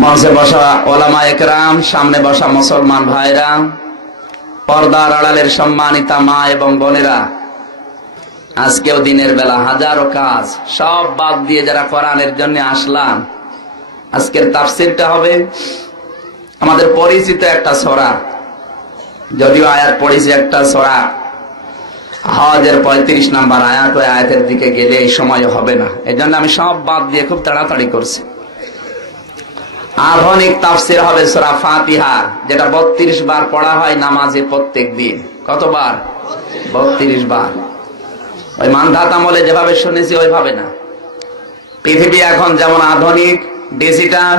মঞ্চে বসা ওলামা একরাম, সামনে বসা মুসলমান ভাইরা, পর্দার আড়ালের সম্মানিতা মা এবং বোনেরা, আজকেও দিনের বেলা হাজারো কাজ সব বাদ দিয়ে যারা কোরআনের জন্য আসলাম, আজকের তাফসিরটা হবে আমাদের পরিচিত একটা সূরা। যদিও আয়াত পড়েছি একটা সূরা হজের 35 নম্বর আয়াত, ওই আয়াতের দিকে গেলে এই সময় হবে না, এই জন্য আমি সব বাদ দিয়ে খুব তাড়াতাড়ি করছি। আধুনিক তাফসির হবে সূরা ফাতিহা, যেটা 32 বার পড়া হয় নামাজে প্রত্যেক দিন। কতবার? 32 বার। ওই মানধাত আমলে যেভাবে শুনেছি ওইভাবে না। পৃথিবী এখন যেমন আধুনিক ডিজিটাল,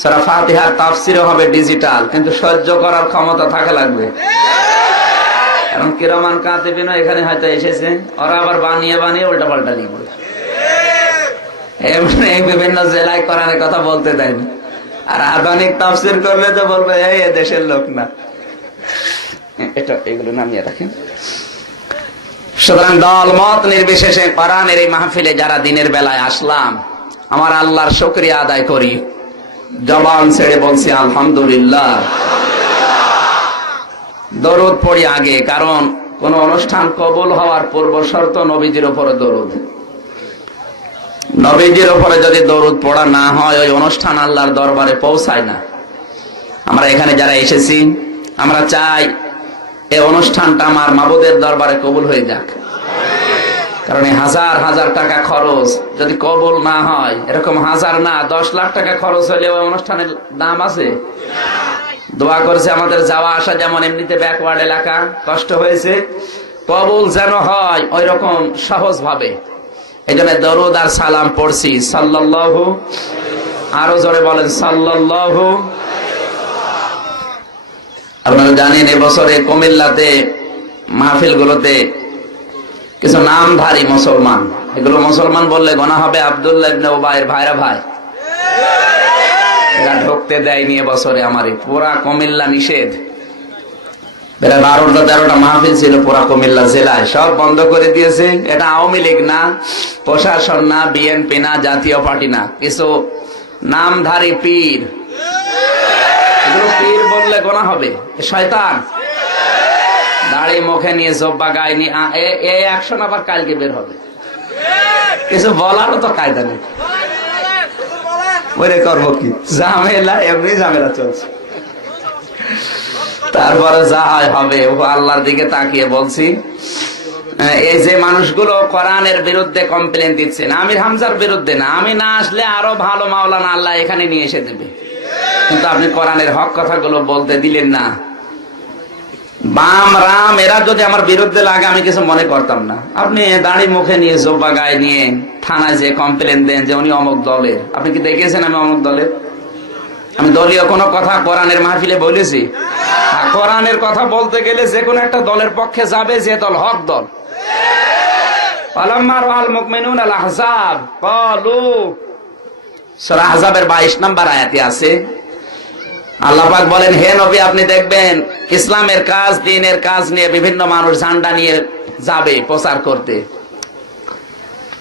সূরা ফাতিহার তাফসিরও হবে ডিজিটাল, কিন্তু সহ্য করার ক্ষমতা থাকা লাগবে। কারণ কিরামান কাতিবিন এখানে হয়তো এসেছে, ওরা আবার বানিয়ে বানিয়ে উল্টা পাল্টা লিখবে। এমনি বিভিন্ন জেলায় কোরআনের কথা বলতে দেয় না, আর আধুনিক তাফসির করলে তো বলবে এই দেশের লোক না। এটা এগুলো নামিয়ে রাখেন। সুতরাং দল মত নির্বিশেষে কোরআনের এই মাহফিলে যারা দিনের বেলায় আসলাম, আমার আল্লাহর শুকরিয়া আদায় করি। জবান ছেড়ে বলছি আলহামদুলিল্লাহ। দরুদ পড়ি আগে, কারণ কোন অনুষ্ঠান কবুল হওয়ার পূর্ব শর্ত নবীজির উপরে দরুদ। নবীজির উপরে যদি দরুদ পড়া না হয়, ওই অনুষ্ঠান আল্লাহর দরবারে পৌঁছায় না। আমরা এখানে যারা এসেছি, আমরা চাই এই অনুষ্ঠানটা আমার মাবুদের দরবারে কবুল হয়ে যাক। কারণ এই হাজার হাজার টাকা খরচ যদি কবুল না হয়, এরকম হাজার না 10 লাখ টাকা খরচ হলে ওই অনুষ্ঠানের দাম আছে? দোয়া করেছে আমাদের যাওয়া আসা যেমন এমনিতে ব্যাকওয়ার্ড এলাকা, কষ্ট হয়েছে, কবুল যেন হয় ওই রকম সহজ ভাবে। এই জন্য দরুদ আর সালাম পড়ছি, সাল্লাল্লাহু, আরো জোরে বলেন সাল্লাল্লাহু। আপনারা জানেন এবছরে কুমিল্লাতে মাহফিল গুলোতে কিছু নামধারী মুসলমান, এগুলো মুসলমান বললে গোনা হবে, আব্দুল্লাহ ইবনে উবাইয়ের ভাইরা ভাই, এরা ঢুকতে দেয়নি এবছরে। আমারই পুরা কুমিল্লা নিষেধ। এরা 12টা-13টা মাহফিল ছিল পুরা কুমিল্লা জেলায়, সব বন্ধ করে দিয়েছে। এটা আওয়ামী লীগ না, প্রশাসন না, বিএনপি না, জাতীয় পার্টি না, কিছু নামধারী পীর। এগুলো পীর বললে গোনা হবে, শয়তান। দাড়ি মুখে নিয়ে জব্বা গায়ে নিয়ে এই অ্যাকশন আবার কালকে বের হবে। কিছু বলারও তো কায়দা নেই, ওরে করবো কি, ঝামেলা এমনি ঝামেলা চলছে। তারপরে যা হয় হবে। ও আল্লাহর দিকে তাকিয়ে বলছি, এই যে মানুষগুলো কোরআনের বিরুদ্ধে কমপ্লেন দিচ্ছেন, আমির হামজার বিরুদ্ধে না, আমি না আসলে আরো ভালো মাওলানা আল্লাহ এখানে নিয়ে এসে দেবে, কিন্তু আপনি কোরআনের হক কথাগুলো বলতে দিলেন না। বাম রাম এরা যদি আমার বিরুদ্ধে লাগে আমি কিছু মনে করতাম না। আপনি দাড়ি মুখে নিয়ে জোব্বা গায়ে নিয়ে থানায় যে কমপ্লেন দেন যে উনি অমুক দলের, আপনি কি দেখেছেন আমি অমুক দলের? আমি দলীয় কোনো কথা কোরআনের মাহফিলে বলেছি? কোরআনের কথা বলতে গেলে যে কোনো একটা দলের পক্ষে যাবে, যে দল হক দল। ফালাম্মা রাআল মুমিনুনা আল আহজাব ক্বালু, সূরা আহজাবের 22 নম্বর আয়াতে আছে, আল্লাহ পাক বলেন, হে নবী আপনি দেখবেন ইসলামের কাজ, দ্বীনের কাজ নিয়ে বিভিন্ন মানুষ ঝান্ডা নিয়ে যাবে প্রচার করতে,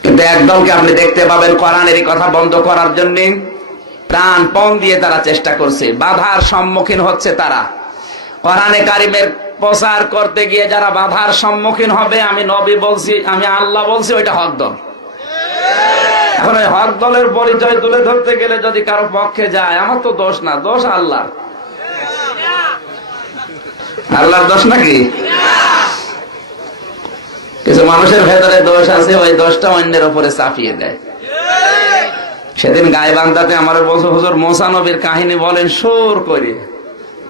কিন্তু একদলকে আপনি দেখতে পাবেন কোরআনেরই কথা বন্ধ করার জন্য প্রাণপণ দিয়ে তারা চেষ্টা করছে, বাধার সম্মুখীন হচ্ছে। তারা কোরআনে কারিমের প্রচার করতে গিয়ে যারা বাধার সম্মুখীন হবে, আমি নবী বলছি, আমি আল্লাহ বলছি, ওইটা হক দল। এখন ওই হক দলের পরিচয় তুলে ধরতে গেলে যদি কারো পক্ষে যায়, আমার তো দোষ না, দোষ আল্লাহ। আল্লাহর দোষ নাকি? কিছু মানুষের ভেতরে দোষ আছে, ওই দোষটা অন্যের উপরে চাপিয়ে দেয়। সেদিন গাইবান্ধাতে আমার বলছে, হুজুর মুসা নবীর কাহিনী বলেন সুর করে।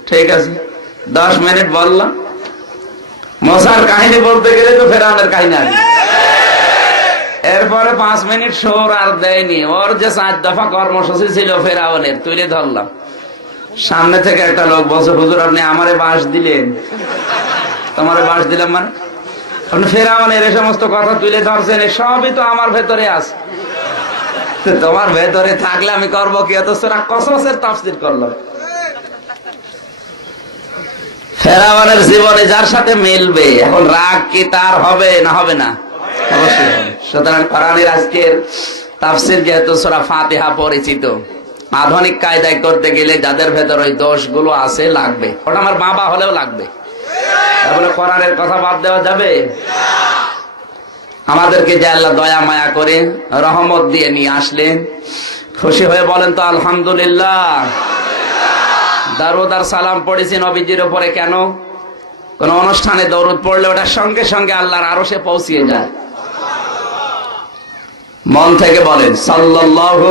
ঠিক আছে, 10 মিনিট বললাম। মুসার কাহিনী বলতে গেলে তো ফেরাউনের কাহিনী আসবে। এরপরে 5 মিনিট সুর আর দেয়নি। ওর যে 4 দফা কর্মসূচি ছিল ফেরাউনের, তুলে ধরলাম। সামনে থেকে একটা লোক বলছে, হুজুর আপনি আমারে বাঁশ দিলেন। তোমারে বাঁশ দিলাম মানে? আপনি ফেরাউনের এই সমস্ত কথা তুলে ধরছেন, সবই তো আমার ভেতরে আছে। তোমার ভেতরে থাকলে আমি করবো কি? এত সূরা কসসের তাফসীর করলাম। ফেরাউনের জীবনে যার সাথে মিলবে, এখন রাগ কি তার হবে না হবে না? অবশ্যই। সুতরাং কোরআনের আজকের তাফসীর যেহেতু সূরা ফাতিহা পরিচিত, আধুনিক কায়দায় করতে গেলে যাদের ভেতর ওই দোষগুলো আছে লাগবে, ওটা আমার বাবা হলেও লাগবে। তাহলে কোরআনের কথা বাদ দেওয়া যাবে? আমাদেরকে যে আল্লাহ দয়া মায়া করে রহমত দিয়ে নিয়ে আসলেন, খুশি হয়ে বলেন তো আলহামদুলিল্লাহ। দারুদ আর সালাম পড়েছি নবীজির উপরে, কেন? কোন অনুষ্ঠানে দরুদ পড়লে ওটা সঙ্গে সঙ্গে আল্লাহর আরশে পৌঁছিয়ে যায়। মন থেকে বলেন সাল্লাল্লাহু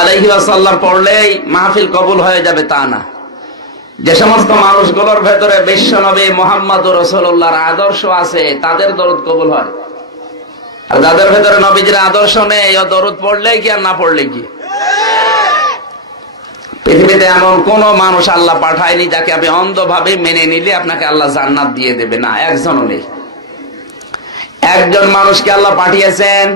আলাইহি ওয়াসাল্লাম পড়লেই মাহফিল কবুল হয়ে যাবে তা না। যে সমস্ত মানুষগুলোর ভেতরে বিশ্ব নবী মুহাম্মদুর রাসূলুল্লাহর আদর্শ আছে তাদের দরুদ কবুল হয়, আর যাদের ভেতরে নবীজির আদর্শ নেই ও দরুদ পড়লেই কি আর না পড়লে কি? পৃথিবীতে এমন কোন মানুষ আল্লাহ পাঠায়নি যাকে আপনি অন্ধভাবে মেনে নিলে আপনাকে আল্লাহ জান্নাত দিয়ে দেবে, না, একজনও নেই। একজন মানুষকে আল্লাহ পাঠিয়েছেন,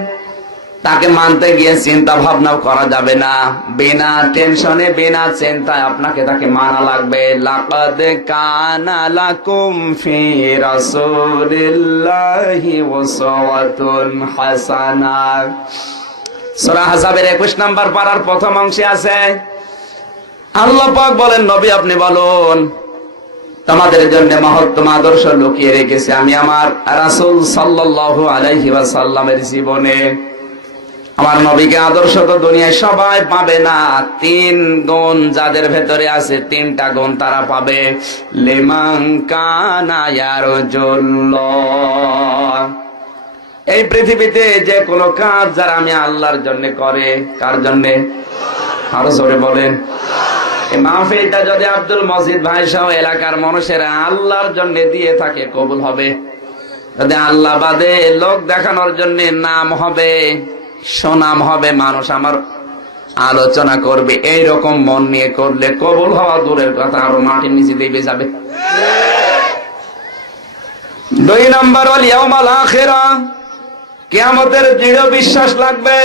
তাকে মানতে গিয়ে চিন্তা ভাবনাও করা যাবে না, বিনা টেনশনে বিনা চিন্তায় আপনাকে তাকে মানা লাগবে। লাকাদ কানা লাকুম ফি রাসূলিল্লাহি উসওয়াতুন হাসানাহ। সূরা আহজাবের 21 নম্বর পারার প্রথম অংশে আছে, আল্লাহ পাক বলেন, নবী আপনি বলুন তোমাদের জন্য মহত্তম আদর্শ লুকিয়ে রেখেছি আমি আমার রাসূল সাল্লাল্লাহু আলাইহি ওয়াসাল্লামের জীবনে। আমার নবীকে আদর্শ তো দুনিয়ায় সবাই পাবে না, 3 গুণ যাদের ভেতরে আছে, 3টা গুণ তারা পাবে। লিমান কানা ইয়ারজুল্লাহ, এই পৃথিবীতে যে কোনো কাজ যারা আমি আল্লাহর জন্য করে, কার জন্য? আরো জোরে বলেন। এই মাহফিলটা যদি আব্দুল মজিদ ভাই সহ এলাকার মানুষেরা আল্লাহর জন্য দিয়ে থাকে কবুল হবে। যদি আল্লাহ বাদে লোক দেখানোর জন্য নাম হবে, সুনাম হবে, মানুষ আমার আলোচনা করবে, এইরকম মন নিয়ে করলে কবুল হওয়া দূরের কথা, আরো মাটির নিচে দেবে যাবে। 2 নম্বর ওয়াল ইয়াউমাল আখিরা, কিয়ামতের দৃঢ় বিশ্বাস লাগবে,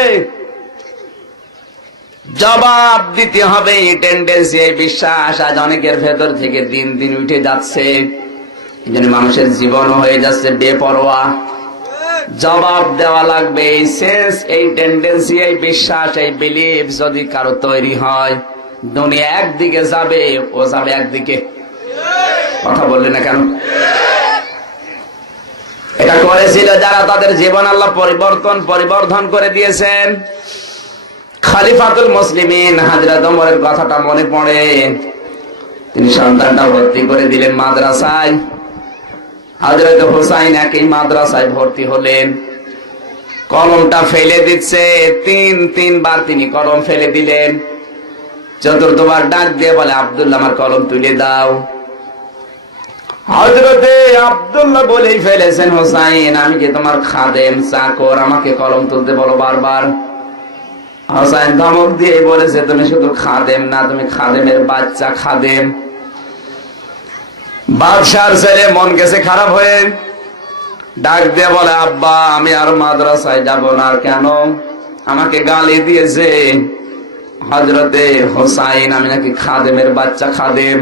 জবাব দিতে হবে। এই টেন্ডেন্সি, এই বিশ্বাস আজ অনেকের ভেতর থেকে দিন দিন উঠে যাচ্ছে, এই জন্য মানুষের জীবনও হয়ে যাচ্ছে বেপরোয়া। জবাব দেওয়া লাগবে। এই সেন্স, এই টেন্ডেন্সি, এই বিশ্বাস, এই বিলিফ যদি কারো তৈরি হয়, দুনিয়া একদিকে যাবে, ও যাবে একদিকে। কথা বললে না কেন? এটা করেছিল যারা, তাদের জীবন আল্লাহ পরিবর্তন করে দিয়েছেন। খলিফাতুল মুসলিমিন হযরত ওমরের কথাটা মনে পড়ে। তিনি সন্তানটা ভর্তি করে দিলেন মাদ্রাসায়। হযরত হুসাইন একই মাদ্রাসায় ভর্তি হলেন। কলমটা ফেলে দিচ্ছে, 3বার তিনি কলম ফেলে দিলেন। 4র্থবার ডাক দিয়ে বলে, আব্দুল্লাহ আমার কলম তুলে দাও। হযরতে আব্দুল্লাহ বলেই ফেলেছেন, হুসাইন আমি কি তোমার খাদেম, চাকর, আমাকে কলম তুলতে বলো বারবার? হুসাইন ধমক দিয়ে বলেছে, তুমি শুধু খাদেম না, তুমি খাদেমের বাচ্চা খাদেম। বাদশার ছেলে মন গেছে খারাপ হয়ে, ডাক দিয়ে বলে, আব্বা আমি আর মাদ্রাসায় যাব না। কেন? আমাকে গালি দিয়েছে হযরতে হুসাইন, আমি নাকি খাদেমের বাচ্চা খাদেম।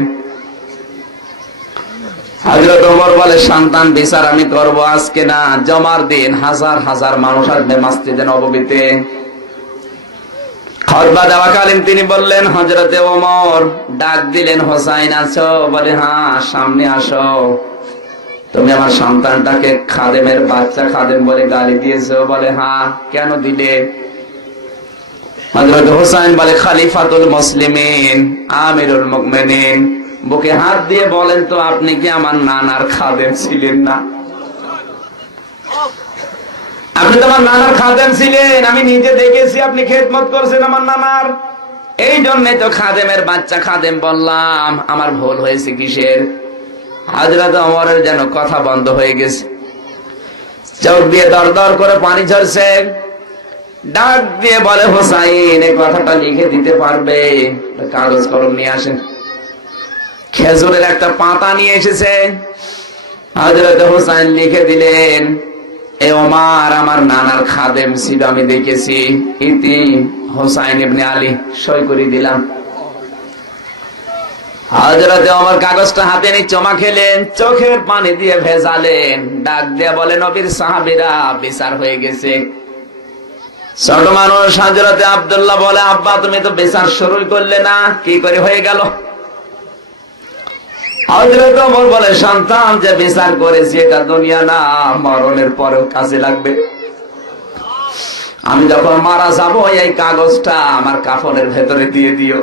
হযরত ওমর বলে, সন্তান বিচার আমি করব আজকে না, জমার দিন হাজার হাজার মানুষ আসবে মসজিদে নববীতে। খুতবা দেওয়াকালীন তিনি বললেন, হযরতে ওমর ডাক দিলেন, হুসাইন আছো? বলে, হ্যাঁ, সামনে আসো। তুমি আমার সন্তানটাকে খাদেমের বাচ্চা খাদেম বলে গালি দিয়েছো? বলে, হ্যাঁ। কেন দিলে? হযরত হুসাইন বলে, খলিফাতুল মুসলিমিন আমিরুল মুমিনিন, বুকে হাত দিয়ে বলেন তো, আপনি কি আমার নানার খাদেম ছিলেন না? আপনি তো আমার নানার খাদেম ছিলেন, আমি নিজে দেখেছি আপনি খেদমত করছেন আমার নানার। এই জন্যই তো খাদেমের বাচ্চা খাদেম বললাম। আমার ভুল হয়েছে কিসের? হযরত ওমরের যেন কথা বন্ধ হয়ে গেছে, চোখ দিয়ে দর দর করে পানি ঝরছে। ডাক দিয়ে বলে, হুসাইন এই কথাটা লিখে দিতে পারবে? কাগজ কলম নিয়ে আসেন। খেজুরের একটা পাতা নিয়ে এসেছে। হযরত হুসাইন লিখে দিলেন, এ ওমর আমার নানার খাদেম ছিল, আমি দেখেছি। ইতি হুসাইন ইবনে আলী, সই করে দিলাম। হযরত ওমর কাগজটা হাতে নিয়ে চমা খেলেন, চোখের পানি দিয়ে ভেজালেন। ডাক দিয়ে বলে, নবীর সাহাবীরা বিচার হয়ে গেছে। ছোট মানুষ হযরতে আব্দুল্লাহ বলে, আব্বা তুমি তো বিচার শুরুই করলে না, কি করে হয়ে গেল? হযরত ওমর বলে, সন্তান যে বিচার করেছি এটা দুনিয়া না, মরণের পরেও কাজে লাগবে। আমি যখন মারা যাব এই কাগজটা আমার কাফনের ভেতরে দিয়ে দিও।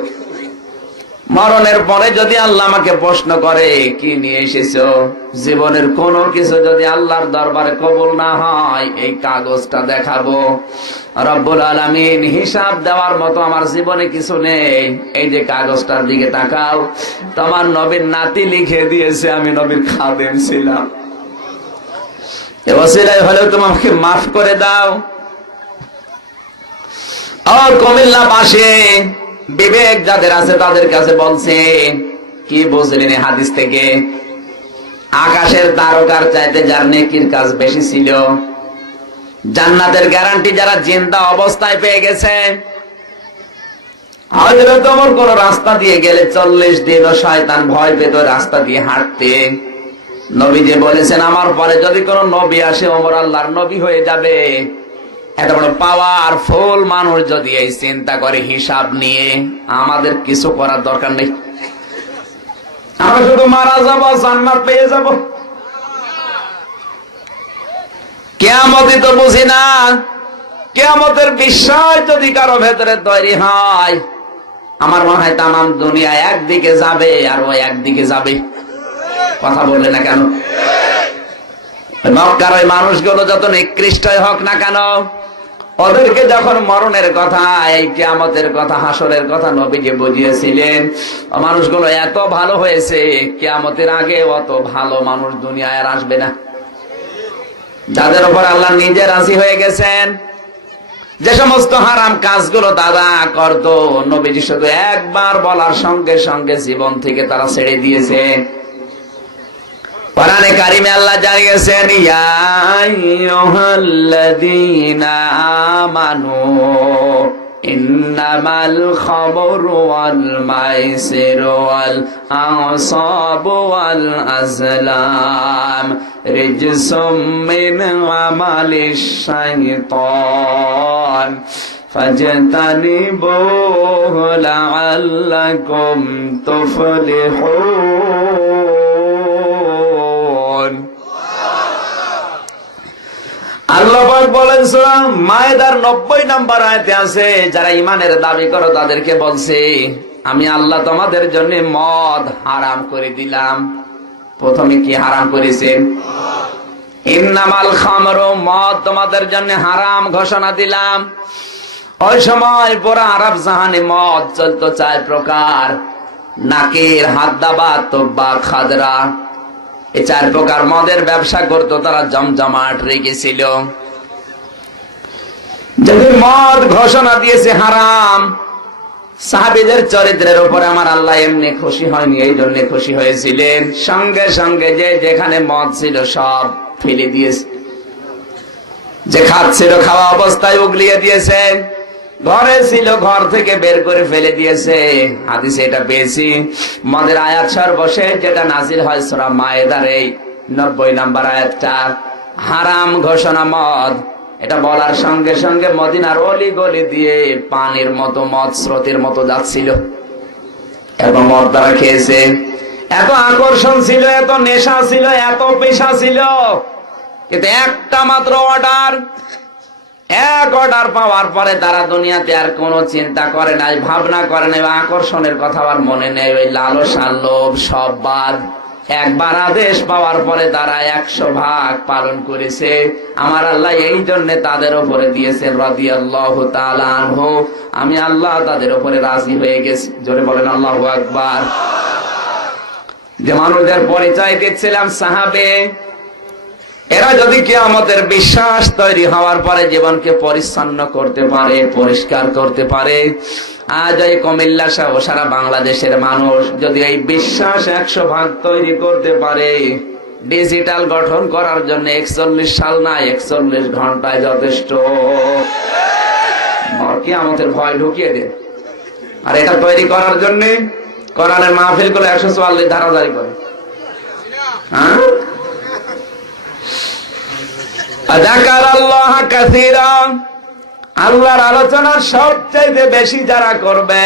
মরণের পরে যদি আল্লাহ আমাকে প্রশ্ন করে কি নিয়ে এসেছো, জীবনের কোন কিছু যদি আল্লাহর দরবারে কবুল না হয়, এই কাগজটা দেখাবো। রব্বুল আলামিন হিসাব দেওয়ার মতো আমার জীবনে কিছু নেই, এই যে কাগজটার দিকে তাকাও, তোমার নবীর নাতি লিখে দিয়েছে আমি নবীর খাদেম ছিলাম, এ ওসিলায় হলেও তোমাকে মাফ করে দাও। আর কুমিল্লা পাশে বিবেক যাদের আছে তাদের কাছে বলছে, কি বুঝলেন হাদিস থেকে? আকাশের তারকার চাইতে যার নেকির কাজ বেশি ছিল, জান্নাতের গ্যারান্টি যারা জিন্দা অবস্থায় পেয়ে গেছে। হযরত ওমর কোন রাস্তা দিয়ে গেলে 40 দিন শয়তান ভয় পেত রাস্তা দিয়ে হাঁটতে। নবীজি বলেছেন, আমার পরে যদি কোন নবী আসে, ওমর আল্লাহর নবী হয়ে যাবে। এত বড় পাওয়ারফুল মানুষ যদি এই চিন্তা করে হিসাব নিয়ে, আমাদের কিছু করার দরকার নেই, আমরা শুধু মারা যাব, জান্নাত পেয়ে যাব। কিয়ামতই তো বুঝি না, কিয়ামতের বিশ্বাস যদি কারো ভেতরে তৈরি হয়, আমার মনে হয় তামাম দুনিয়া একদিকে যাবে আর ও একদিকে যাবে। কথা বললে না কেন? মক্কার ওই মানুষগুলো যত নিকৃষ্টই হোক না কেন, ওদেরকে যখন মরণের কথা, এই কিয়ামতের কথা, হাসরের কথা নবীকে বুঝিয়েছিলেন, মানুষগুলো এত ভালো হয়েছে, কিয়ামতের আগে অত ভালো মানুষ দুনিয়ায় আর আসবে না। যাদের উপর আল্লাহ নিজে রাজি হয়ে গেছেন, যে সমস্ত হারাম কাজগুলো তারা করত, নবীজি শুধু একবার বলার সঙ্গে সঙ্গে জীবন থেকে তারা ছেড়ে দিয়েছে। কোরআনে কারিমে আল্লাহ জানিয়েছেন, ইয়া আইয়ুহাল্লাযীনা আমানু ইন্নামাল খামরু ওয়াল মাইসিরু ওয়াল আনসাবু ওয়াল আজলাম রিজসুম মিন আমালিশ শাইতান ফাজতানিবুহু লাআল্লাকুম তুফলিহুন। আল্লাহ পাক বলেন সূরা মায়েদার 90 নম্বর আয়াতে আছে, যারা ঈমানের দাবি করো তাদেরকে বলছে, আমি আল্লাহ তোমাদের জন্য মদ হারাম করে দিলাম। প্রথমে কি হারাম করেছেন? ইন্নামাল খামরু, মদ তোমাদের জন্য হারাম ঘোষণা দিলাম। ওই সময় পুরো আরব জাহানে মদ চলতো 4 প্রকার, নাকির, হাদ্দাবা, তোবা, খাদরা। এই 4 প্রকার মদের ব্যবসা করতো তারা, জমজমাট রেখেছিল। যদি মদ ঘোষণা দিয়েছে হারাম, সাহাবীদের চরিত্রের উপরে আমার আল্লাহ এমনি খুশি হয়নি, এই জন্য খুশি হয়েছিলেন। সঙ্গে সঙ্গে যে যেখানে মদ ছিল সব ফেলে দিয়েছে, যে খাচ্ছিল খাওয়া অবস্থায় উগলিয়ে দিয়েছে, ঘরে ছিল ঘর থেকে বের করে ফেলে দিয়েছে। হাদিসে এটা পেয়েছি। মদের আয়াত সর্বশেষ যেটা নাজিল হয় সূরা মায়েদার এই 90 নম্বর আয়াতটা, হারাম ঘোষণা মদ। এটা বলার সঙ্গে সঙ্গে মদিনার অলি গলি দিয়ে পানির মতো মদ স্রোতের মতো যাচ্ছিল, এবং মদ তারা খেয়েছে। এত আকর্ষণ ছিল, এত নেশা ছিল, এত পেশা ছিল, কিন্তু একটা মাত্র অর্ডার, এক অর্ডার পাওয়ার পরে তারা দুনিয়াতে আর কোনো চিন্তা করে নাই, ভাবনা করে নাই, আকর্ষণের কথা আর মনে নেই, ওই লালসা লোভ সব বাদ। একবার আদেশ পাওয়ার পরে তারা 100 ভাগ পালন করেছে। আমার আল্লাহ এই জন্য তাদের উপরে দিয়েছেন রাদিয়াল্লাহু তাআলা আনহু, আমি আল্লাহ তাদের উপরে রাজি হয়ে গেছি। জোরে বলেন আল্লাহু আকবার। যে মানুষদের পরিচয় দিচ্ছিলাম সাহাবে, এরা যদি কিয়ামতের বিশ্বাস তৈরি হওয়ার পরে জীবনকে পরিচ্ছন্ন করতে পারে, পরিষ্কার করতে পারে, আজ এই কুমিল্লা সহ সারা বাংলাদেশের মানুষ যদি এই বিশ্বাস 100 ভাগ তৈরি করতে পারে, ডিজিটাল গঠন করার জন্য 41 সাল না 41 ঘন্টায় যথেষ্ট। কিয়ামতের ভয় ঢুকিয়ে দেন। আর এটা তৈরি করার জন্য কোরআনের মাহফিল গুলো 144 ধারা জারি করে। হ্যাঁ, যাকারাল্লাহ কাসীরা, আল্লাহর আলোচনা সবচাইতে বেশি যারা করবে,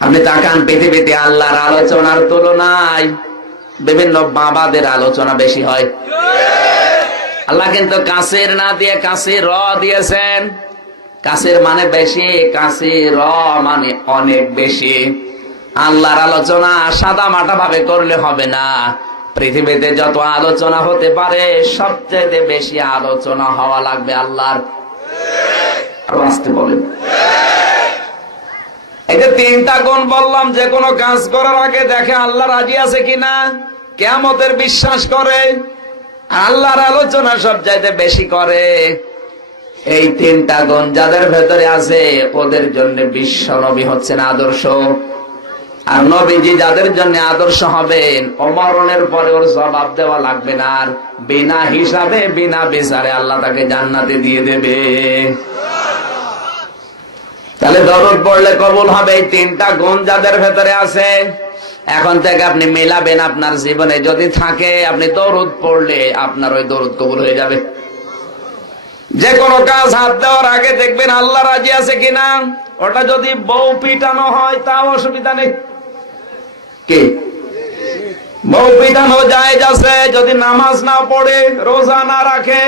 আপনি তাকান পৃথিবীতে আল্লাহর আলোচনার তুলনায় বিভিন্ন বাবাদের আলোচনা বেশি হয়। আল্লাহ কিন্তু কাসির না দিয়ে কাসির র দিয়েছেন। কাসির মানে বেশি, কাসির র মানে অনেক বেশি। আল্লাহর আলোচনা সাদা মাটা ভাবে করলে হবে না। পৃথিবীতে যত আলোচনা হতে পারে সবচেয়ে বেশি আলোচনা হওয়া লাগবে আল্লাহর। আরো আসতে বলেন। এই যে তিনটা গুণ বললাম, যে কোনো কাজ করার আগে দেখে আল্লাহ রাজি আছে কিনা, কিয়ামতের বিশ্বাস করে, আল্লাহর আলোচনা সবচাইতে বেশি করে। এই তিনটা গুণ যাদের ভেতরে আছে ওদের জন্য বিশ্ব নবী হচ্ছেন আদর্শ। আর নবীজি যাদের জন্য আদর্শ হবেন, মরণের পরে ওর জবাব দেওয়া লাগবে না, আর বিনা হিসাবে বিনা বিচারে আল্লাহ তাকে জান্নাতে দিয়ে দেবে। তাহলে দরুদ পড়লে কবুল হবে এই তিনটা গুণ যাদের ভেতরে আছে। এখন থেকে আপনি মেলাবেন আপনার জীবনে, যদি থাকে আপনি দরুদ পড়লে আপনার ওই দরুদ কবুল হয়ে যাবে। যে কোনো কাজ হাত দেওয়ার আগে দেখবেন আল্লাহ রাজি আছে কিনা। ওটা যদি বউ পিটানো হয় তাও অসুবিধা নেই। কি বউ পিটানো জায়েজ আছে যদি নামাজ না পড়ে, রোজা না রাখে,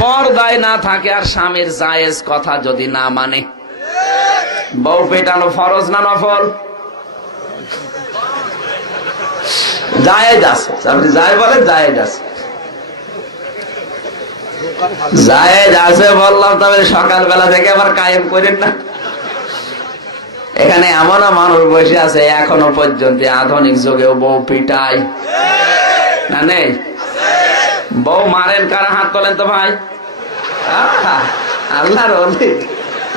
পর্দায় না থাকে, আর স্বামীর জায়েজ কথা যদি না মানে। বউ পেটানো ফরজ না নফল? জায়েজ আছে। আপনি যাই বলেন জায়েজ আছে। জায়েজ আছে বললাম, তবে সকালবেলা থেকে আবার কায়েম করেন না। এখানে এমনও মানুষ বসে আছে এখনো পর্যন্ত আধুনিক যুগেও বউ পিটায় না? নেই? বউ মারেন কারা? হাত তোলেন তো ভাই। আল্লাহর ওলি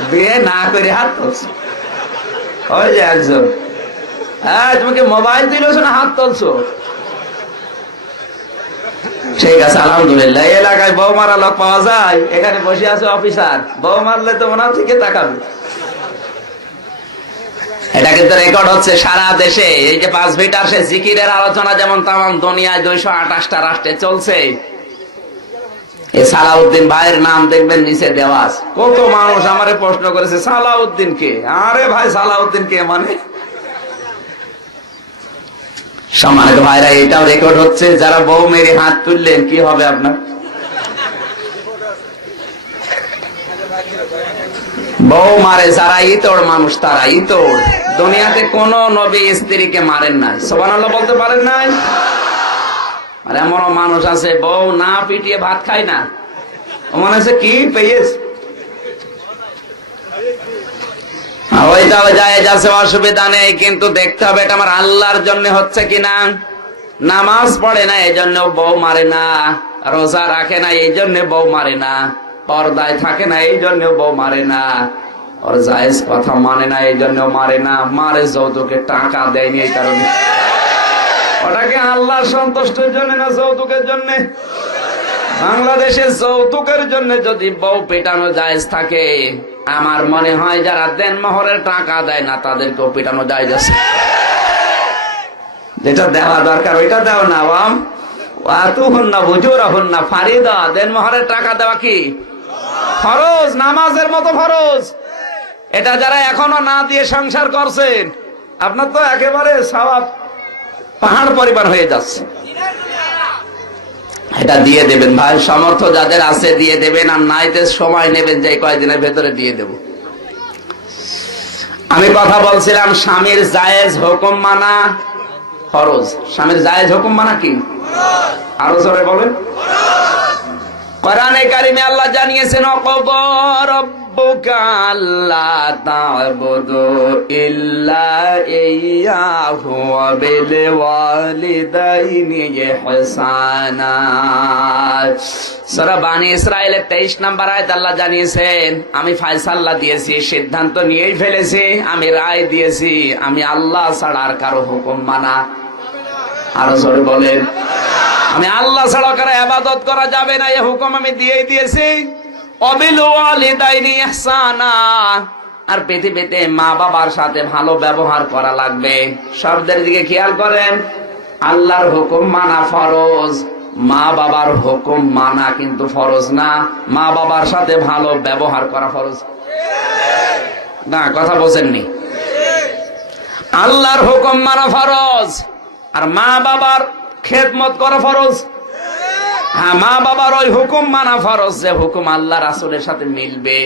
বিয়ে না করে হাত তুলছো। ওই যে একজন, হ্যাঁ তোমাকে মোবাইল দিলছো না হাত তুলছো? ঠিক আছে, আলহামদুলিল্লাহ। এলাকায় বউ মারা লোক পাওয়া যায়? এখানে বসে আছে অফিসার, বউ মারলে তো ওনার থেকে তাকাবে। এটা কিন্তু রেকর্ড হচ্ছে সারা দেশে। এই যে 5 ফিট আসে জিকিরের আলোচনা যেমন তাম দুনিয়ায় 228টা রাষ্ট্রে চলছে। এই সালাউদ্দিন ভাইয়ের নাম দেখবেন নিচে দেওয়া আছে। কত মানুষ আমারে প্রশ্ন করেছে সালাউদ্দিন কে? আরে ভাই সালাউদ্দিন কে মানে? সম্মানিত ভাইরা, এটাও রেকর্ড হচ্ছে। যারা বউ মেরে হাত তুললেন কি হবে আপনার? বউ মারে যারা ইতর মানুষ, তারা ইতর। দুনিয়াতে কোন নবী স্ত্রীকে মারেন নাই। সুবহানাল্লাহ বলতে পারেন নাই? আর এমনও মানুষ আছে বউ না পিটিয়ে ভাত খায় না। মনে হচ্ছে কি পেয়েছে। ওইটাও জায়েজ আছে, অসুবিধা নেই, কিন্তু দেখতে হবে এটা আমার আল্লাহর জন্য হচ্ছে কিনা। নামাজ পড়ে না এই জন্য বউ মারে না, রোজা রাখে না এই জন্য বউ মারে না, পর্দায় থাকে না এই জন্য বউ মারে না, ওর জায়েজ কথা মানে না এই জন্য মারে না, মারে যৌতুকে টাকা দেয়নি এই কারণে। ওটাকে আল্লাহর সন্তুষ্টির জন্য না যৌতুকের জন্য? বাংলাদেশে যৌতুকের জন্য যদি বউ পেটানো জায়েজ থাকে, আমার মনে হয় যারা দেন মোহরের টাকা দেয় না তাদেরকেও পেটানো জায়েজ আছে। যেটা দেওয়া দরকার ওইটা দেও না। ফারিদা, দেন মোহরের টাকা দেওয়া কি ফরজ? নামাজের মতো ফরজ। এটা যারা এখনো না দিয়ে সংসার করছেন, আপনার তো একেবারে সওয়াব পাহাড় পরিমাণ হয়ে যাচ্ছে। এটা দিয়ে দেবেন ভাই, সামর্থ্য যাদের আছে দিয়ে দেবেন, আর নাইতে সময় নেবেন যে কয়েকদিনের ভেতরে দিয়ে দেব। আমি কথা বলছিলাম স্বামীর জায়েজ হুকুম মানা ফরজ। স্বামীর জায়েজ হুকুম মানা কি? আরো জোরে বলেন। কোরআনে কারিমে আল্লাহ জানিয়েছেন ওয়াকাদা রাব্বুকা আল্লা তা'বুদু ইল্লা ইয়্যাহু ওয়া বিল ওয়ালিদাইনি ইহসানা। সূরা বানী ইসরাঈলের 23 নম্বর আয়াত আল্লাহ জানিয়েছেন আমি ফয়সালা দিয়েছি, সিদ্ধান্ত নিয়েই ফেলেছি, আমি রায় দিয়েছি, আমি আল্লাহ ছাড়া আর কারো হুকুম মানা। আরো জোরে বলেন। আমি আল্লাহ ছাড়া কারো ইবাদত করা যাবে না, এই হুকুম আমি দিয়েই দিয়েছি। ওয়াবিল ওয়ালিদাইনি ইহসানা, আর পৃথিবীতে মা বাবার সাথে ভালো ব্যবহার করা লাগবে। শব্দের দিকে খেয়াল করেন। আল্লাহর হুকুম মানা ফরজ, মা বাবার হুকুম মানা কিন্তু ফরজ না, মা বাবার সাথে ভালো ব্যবহার করা ফরজ না। কথা বোঝেননি? আল্লাহর হুকুম মানা ফরজ, আর মা বাবার খেদমত করা ফরজ। হ্যাঁ, মা বাবার ওই হুকুম মানা ফরজ যে হুকুম আল্লাহ রাসূলের সাথে মিলবে।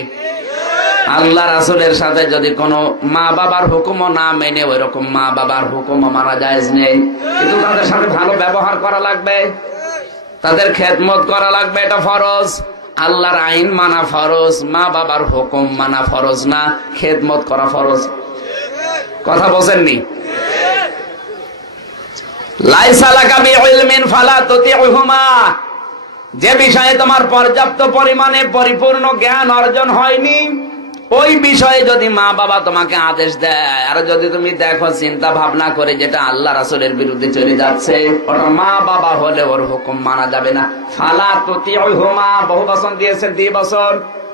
আল্লাহ রাসূলের সাথে যদি কোনো মা বাবার হুকুমও না মেনে ওই রকম মা বাবার হুকুমও মানা জায়েজ নেই, কিন্তু তাদের সাথে ভালো ব্যবহার করা লাগবে, তাদের খেদমত করা লাগবে, এটা ফরজ। আল্লাহর আইন মানা ফরজ, মা বাবার হুকুম মানা ফরজ না, খেদমত করা ফরজ। কথা বোঝেননি? লাইসা লাকা বিইলমিন ফালা তুতিউহুমা, যে বিষয়ে তোমার পর্যাপ্ত পরিমাণে পরিপূর্ণ জ্ঞান অর্জন হয়নি ওই বিষয়ে যদি মা বাবা তোমাকে আদেশ দেয়, আর যদি তুমি দেখো চিন্তা ভাবনা করে যেটা আল্লাহ রাসূলের বিরুদ্ধে চলে যাচ্ছে, ওটা মা বাবা হলে ওর হুকুম মানা যাবে না। ফালা তুতিউহুমা, বহু বচন দিয়েছেন, দ্বিবচন,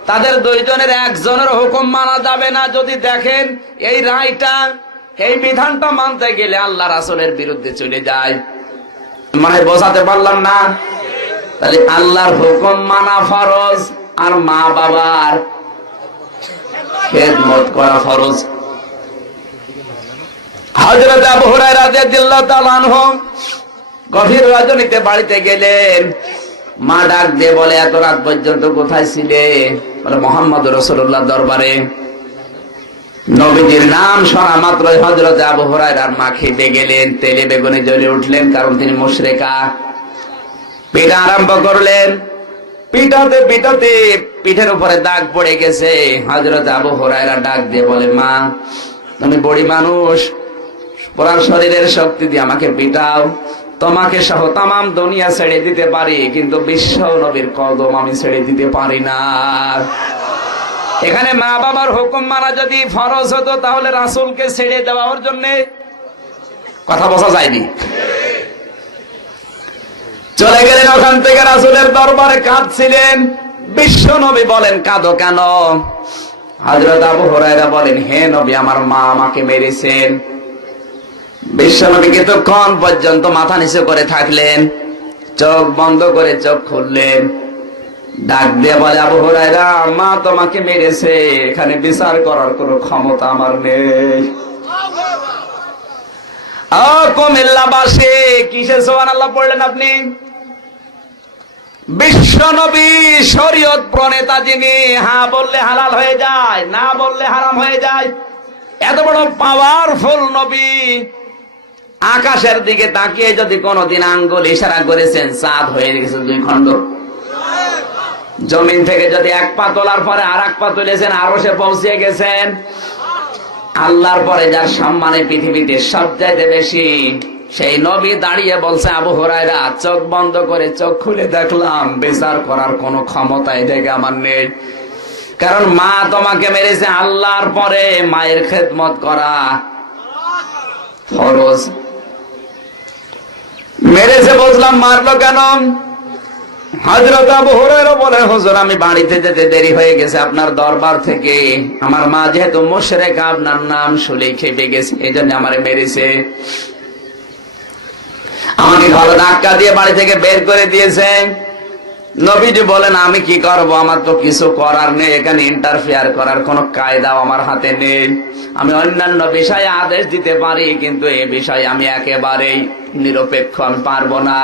তাদের দুইজনের একজনের হুকুম মানা যাবে না যদি দেখেন এই রায়টা, এই বিধানটা মানতে গেলে আল্লাহ রাসূলের বিরুদ্ধে চলে যায়। মানে বোঝাতে পারলাম না? তাহলে আল্লাহর হুকুম মানা ফরজ, আর মা বাবার খেদমত করা ফরজ। হযরত আবু হুরায়রা রাদিয়াল্লাহু তাআলা আনহু গভীর রজনীতে বাড়িতে গেলেন, মা ডাক দিয়ে বলে, এত রাত পর্যন্ত কোথায় ছিলে? বলে, মুহাম্মদ রাসূলুল্লাহ দরবারে। নবীজির নাম শোনা মাত্রই হযরত আবু হুরায়রার মা খেতে গেলেন, তেলে বেগুনে জ্বলে উঠলেন, কারণ তিনি মুশরিকা। পিঠা আরম্ভ করলেন, পিঠাতে পিঠাতে পিঠের উপরে দাগ পড়ে গেছে। হযরত আবু হুরায়রা ডাক দিয়ে বলে, মা তুমি বড়ি মানুষ, পুরান শরীরের শক্তি দিয়ে আমাকে পিটাও, তোমাকে সহ তামাম দুনিয়া ছেড়ে দিতে পারি, কিন্তু বিশ্ব নবীর কদম আমি ছেড়ে দিতে পারি না। এখানে মা বাবার হুকুম মানা যদি ফরজ হতো তাহলে রাসূলকে ছেড়ে দেওয়ার জন্য কথা বোঝা যায়নি। চলে গেলেন ওখান থেকে, রাসূলের দরবারে কাঁদছিলেন। বিশ্ব নবী বলেন, কাঁদো কেন? হযরত আবু হুরায়রা বলেন, হে নবী, আমার মা আমাকে মেরেছেন। বিশ্ব নবী কিছুক্ষণ পর্যন্ত মাথা নিচু করে থাকলেন, চোখ বন্ধ করে চোখ খুললেন, ডাক দিয়ে বলে, আবু হুরায়রা, মা তোমাকে মেরেছে, এখানে বিচার করার কোনো ক্ষমতা আমার নেই। কুমিল্লাবাসী, কিসের সুবহানাল্লাহ পড়লেন আপনি? বিশ্ব নবী শরীয়ত প্রণেতা, যিনি হ্যাঁ বললে হালাল হয়ে যায়, না বললে হারাম হয়ে যায়, এত বড় পাওয়ারফুল নবী আকাশের দিকে তাকিয়ে যদি কোনদিন আঙ্গুল ইশারা করেছেন, চাঁদ হয়ে গেছে 2 খণ্ড। জমিন থেকে যদি 1 পা তোলার পরে আর 1 পা তুলেছেন, আরো সে পৌঁছে গেছেন। আল্লাহর পরে যার সম্মানে পৃথিবীতে সবচাইতে বেশি, সেই নবী দাঁড়িয়ে বলছে, আবু হুরায়রা, চোখ বন্ধ করে চোখ খুলে দেখলাম, বিচার করার কোনো ক্ষমতা এই থেকে আমার নেই, কারণ মা তোমাকে মেরেছে, আল্লাহর পরে মায়ের খেদমত করা ফরজ। মেরেছে বুঝলাম, মারলো কেন? হযরত আবু হুরায়রা বলে, হুজুর আমি বাড়িতে যেতে দেরি হয়ে গেছে আপনার দরবার থেকে, আমার মা যেহেতু মুশরিকা, আপনার নাম শুনে খেপে গেছে, এইজন্য আমারে মেরেছে। আমাকে ঘরে ধাক্কা দিয়ে বাড়ি থেকে বের করে দিয়েছে। নবীজি বলেন, আমি কি করব? আমার তো কিছু করার নেই, এখানে ইন্টারফেয়ার করার কোন কায়দাও আমার হাতে নেই। আমি অন্যান্য বিষয়ে আদেশ দিতে পারি, কিন্তু এই বিষয়ে আমি একেবারেই নিরপেক্ষ, আমি পারবো না।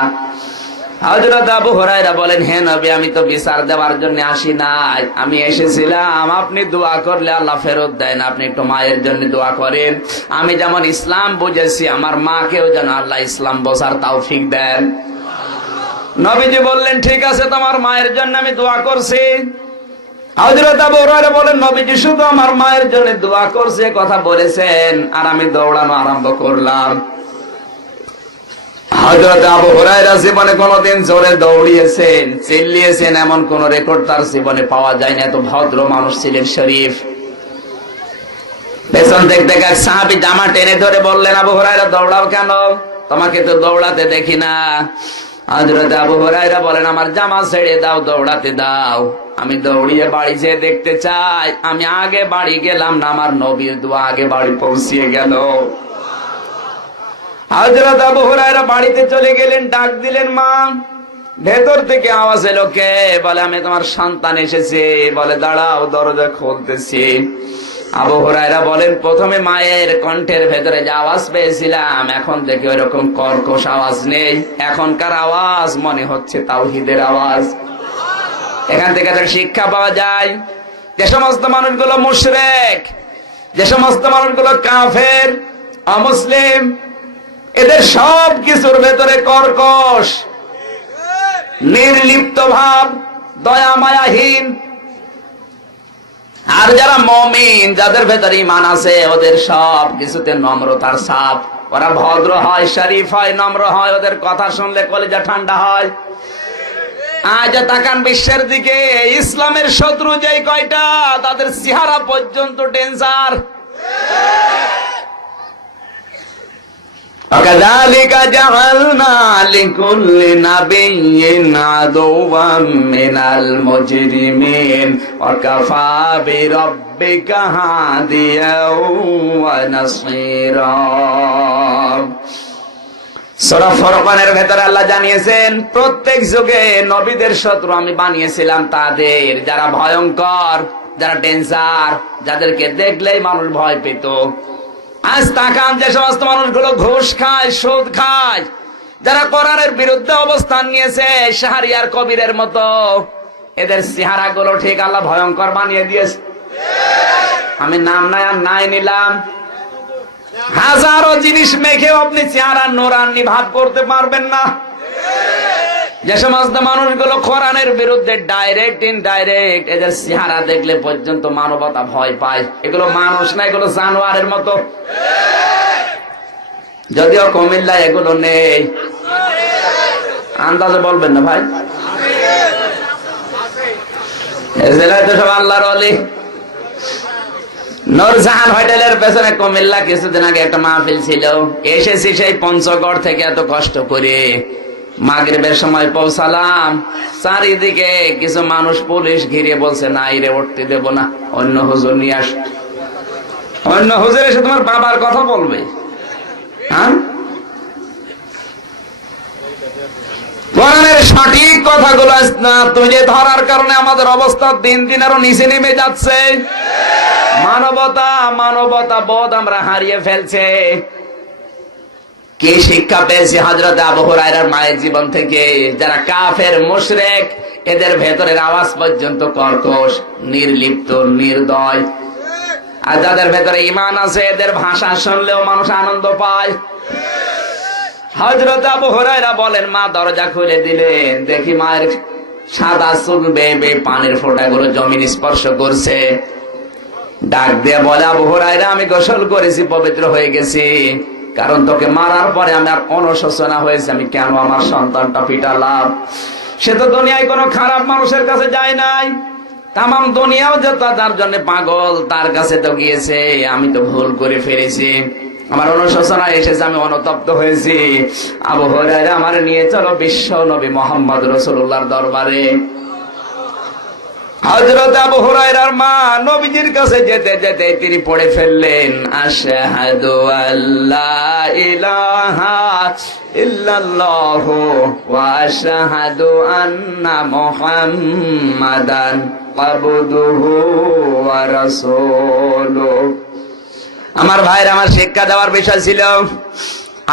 হযরত আবু হুরায়রা বলেন, হে নবী, আমি তো বিচার দেওয়ার জন্য আসি নাই, আমি এসেছিলাম আপনি দোয়া করলে আল্লাহ ফেরত দেন, আপনি একটু মায়ের জন্য দোয়া করেন, আমি যেমন ইসলাম বুঝেছি আমার মাকেও যেন আল্লাহ ইসলাম বোঝার তৌফিক দেন। নবীজি বললেন, ঠিক আছে, তোমার মায়ের জন্য আমি দোয়া করছি। হযরত আবু হুরায়রা বলেন, নবীজি শুধু আমার মায়ের জন্য দোয়া করছে কথা বলেছেন, আর আমি দৌড়ানো আরম্ভ করলাম। হযরত আবু হুরায়রা জীবনে কোনদিন জোরে দৌড়িয়েছেন, চিল্লিয়েছেন, এমন কোন রেকর্ড তার জীবনে পাওয়া যায় না। এত ভদ্র মানুষ ছিলেন, শরীফ। পেছন দেখতে এক সাহাবী জামা টেনে ধরে বললেন, আবু হুরায়রা দৌড়াও কেন? তোমাকে তো দৌড়াতে দেখি না। হযরত আবু হুরায়রা বলেন, আমার জামা ছেড়ে দাও, দৌড়াতে দাও, আমি দৌড়িয়ে বাড়ি যেয়ে দেখতে চাই। আমি আগে বাড়ি গেলাম না, আমার নবীর দোয়া আগে বাড়ি পৌঁছিয়ে গেল। হযরত আবু হুরায়রা বাড়িতে চলে গেলেন, ডাক দিলেন, মা ভেতর থেকে আওয়াজ এলো, কে? বলে আমি তোমার সন্তান এসেছে। বলে দাঁড়াও, দরজা খুলতেছি। আবু হুরায়রা বলেন, প্রথমে মায়ের কণ্ঠের ভেতরে যে আওয়াজ পেয়েছিলাম, এখন থেকে ওইরকম কর্কশ আওয়াজ নেই। এখনকার আওয়াজ মনে হচ্ছে তাওহীদের আওয়াজ। এখান থেকে একটা শিক্ষা পাওয়া যায়, যে সমস্ত মানুষগুলো মুশরিক, যে সমস্ত মানুষগুলো কাফের, অমুসলিম, এদের সব কিছুর ভেতরে কর্কশ, নির্লিপ্ত ভাব, দয়া মায়াহীন। আর যারা মুমিন, যাদের ভেতরে ঈমান আছে, ওদের সব কিছুতে নম্রতার ছাপ। ওরা ভদ্র হয়, শরীফ হয়, নম্র হয়। ওদের কথা শুনলে কলিজা ঠান্ডা হয়। আজ তাকান বিশ্বের দিকে, ইসলামের শত্রু যেই কয়টা, তাদের চেহারা পর্যন্ত ডেঞ্জার। وكذلك جعلنا لكل نبي عدوا من المجرمين وكفى بربك هاديا ونصيرا। সূরা ফুরকানের ভেতরে আল্লাহ জানিয়েছেন, প্রত্যেক যুগে নবীদের শত্রু আমি বানিয়েছিলাম তাদের, যারা ভয়ঙ্কর, যারা ডেঞ্জার, যাদেরকে দেখলেই মানুষ ভয় পেত। আজ তাকান, যে সমস্ত মানুষগুলো ঘুষ খায়, সুদ খায়, যারা কোরআনের বিরুদ্ধে অবস্থান নিয়েছে, শাহরিয়ার কবিরের মতো, এদের চেহারা গুলো ঠিক আল্লাহ ভয়ঙ্কর বানিয়ে দিয়েছে। আমি নাম নাই আর নাই নিলাম, হাজারো জিনিস মেখেও আপনি চেহারা নোরানি ভাব করতে পারবেন না। যে সমস্ত মানুষগুলো কোরআনের বিরুদ্ধে ডাইরেক্ট ইনডাইরেক্ট, এদের চেহারা দেখলে পর্যন্ত মানবতা ভয় পায়। এগুলো মানুষ না, এগুলো জানোয়ারের মতো। যদিও কুমিল্লায় এগুলো নেই, আন্দাজে বলবেন না ভাই, এই জেলায় তো সব আল্লাহর ওলি। নূরজাহান হোটেলের পেছনে কুমিল্লা কিছুদিন আগে একটা মাহফিল ছিল। এসেছি সেই পঞ্চগড় থেকে এত কষ্ট করে, মাগরিবের সময় পৌঁছালাম। চারিদিকে কিছু মানুষ পুলিশ ঘিরে বলছে, না রে উঠতে দেব না, অন্য হুজুর নিয়ে আস। অন্য হুজুর এসে তোমার বাবার কথা বলবে। হ্যাঁ, কোরআনের সঠিক কথাগুলো না তুলে ধরার কারণে আমাদের অবস্থা দিন দিন আরো নিচে নেমে যাচ্ছে। মানবতা বোধ আমরা হারিয়ে ফেলছে। কি শিক্ষা পেয়েছি হযরত আবু হুরায়রার মায়ের জীবন থেকে? যারা কাফের, মুশরিক, এদের ভেতরের আওয়াজ পর্যন্ত কর্কশ, নির্লিপ্ত, নির্দয়। আর যাদের ভেতরে ঈমান আছে, এদের ভাষা শুনলেও মানুষ আনন্দ পায়। হযরত আবু হুরায়রা বলেন, মা দরজা খুলে দিলেন, দেখি মায়ের সাদা চুল বেয়ে বেয়ে পানির ফোঁটাগুলো জমিন স্পর্শ করছে। ডাক দিয়ে বলে, আবু হুরায়রা, আমি গোসল করেছি, পবিত্র হয়ে গেছি। কারণ তোকে মারার পরে আমার অনুশোচনা হয়েছে, আমি কেন আমার সন্তানটা পিটালাম। সে তো দুনিয়ায় কোনো খারাপ মানুষের কাছে যায় নাই, তামাম দুনিয়াও যে তার জন্য পাগল, তার কাছে তো গিয়েছে। আমি তো ভুল করে ফেলেছি, আমার অনুশোচনা এসেছে, আমি অনুতপ্ত হয়েছি। আবু হুরায়রা, আমার নিয়ে চলো বিশ্ব নবী মুহাম্মদ রাসূলুল্লাহর দরবারে। হযরত আবু হুরায়রার মা নবীজির কাছে যেতে যেতে তিনি পড়ে ফেললেন, আশহাদু আল্লা ইলাহা ইল্লাল্লাহু ওয়া আশহাদু আন্না মুহাম্মাদান আবদুহু ওয়া রাসূলুহু। আমার ভাইরা, আমার শিক্ষা দেওয়ার বিষয় ছিল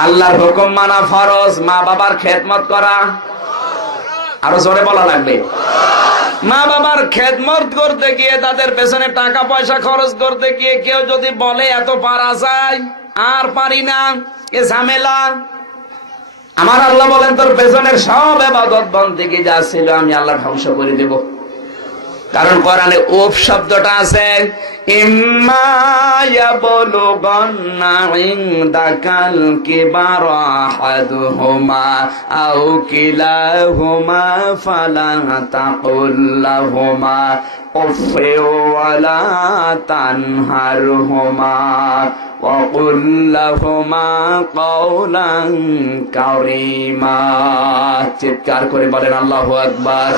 আল্লাহর হুকুম মানা ফরজ, মা বাবার খেদমত করা। আরো জোরে বলা লাগবে। মা বাবার খেদমত করতে গিয়ে, তাদের পেছনে টাকা পয়সা খরচ করতে গিয়ে কেউ যদি বলে এত পারা যায়, আর পারি না, এ ঝামেলা, আমার আল্লাহ বলেন, তোর পেছনের সব ইবাদত বন্দেগী যা ছিল আমি আল্লাহ ধ্বংস করে দেব। কারণ কোরআনে উফ শব্দটা আছে, ইম্মা ইয়াবলুগান্না ইনদাকাল কিবারা আহাদুহুমা আও কিলাহুমা ফালা তাকুল লাহুমা উফফি ওয়ালা তানহারহুমা ওয়া কুল লাহুমা কাওলান কারীমা। চিৎকার করে বলেন আল্লাহু আকবার।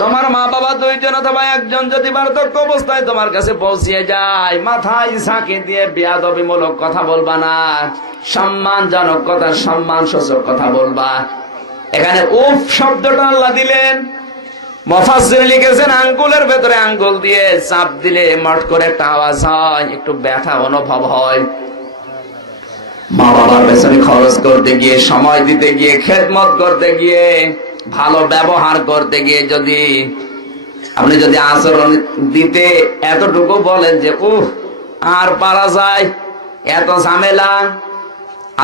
তোমার মা বাবা দুইজন অথবা একজন যদি বার্ধক্য অবস্থায় তোমার কাছে পৌঁছে যায়, মাথায় ঝাঁকি দিয়ে বেয়াদবিমূলক কথা বলবা না, সম্মানজনক কথা, সম্মান সূচক কথা বলবা। এখানে উফ শব্দটা আল্লাহ দিলেন। মুফাসসির লিখেছেন আঙ্গুলের ভেতরে আঙ্গুল দিয়ে চাপ দিলে মট করে একটা আওয়াজ হয়, একটু ব্যথা অনুভব হয়। মা বাবার পেছনে খরচ করতে গিয়ে, সময় দিতে গিয়ে, খেদমত করতে গিয়ে, ভালো ব্যবহার করতে গিয়ে আপনি যদি আচরণ দিতে এতটুকু বলেন যে উহ আর পারা যায়, এত ঝামেলা,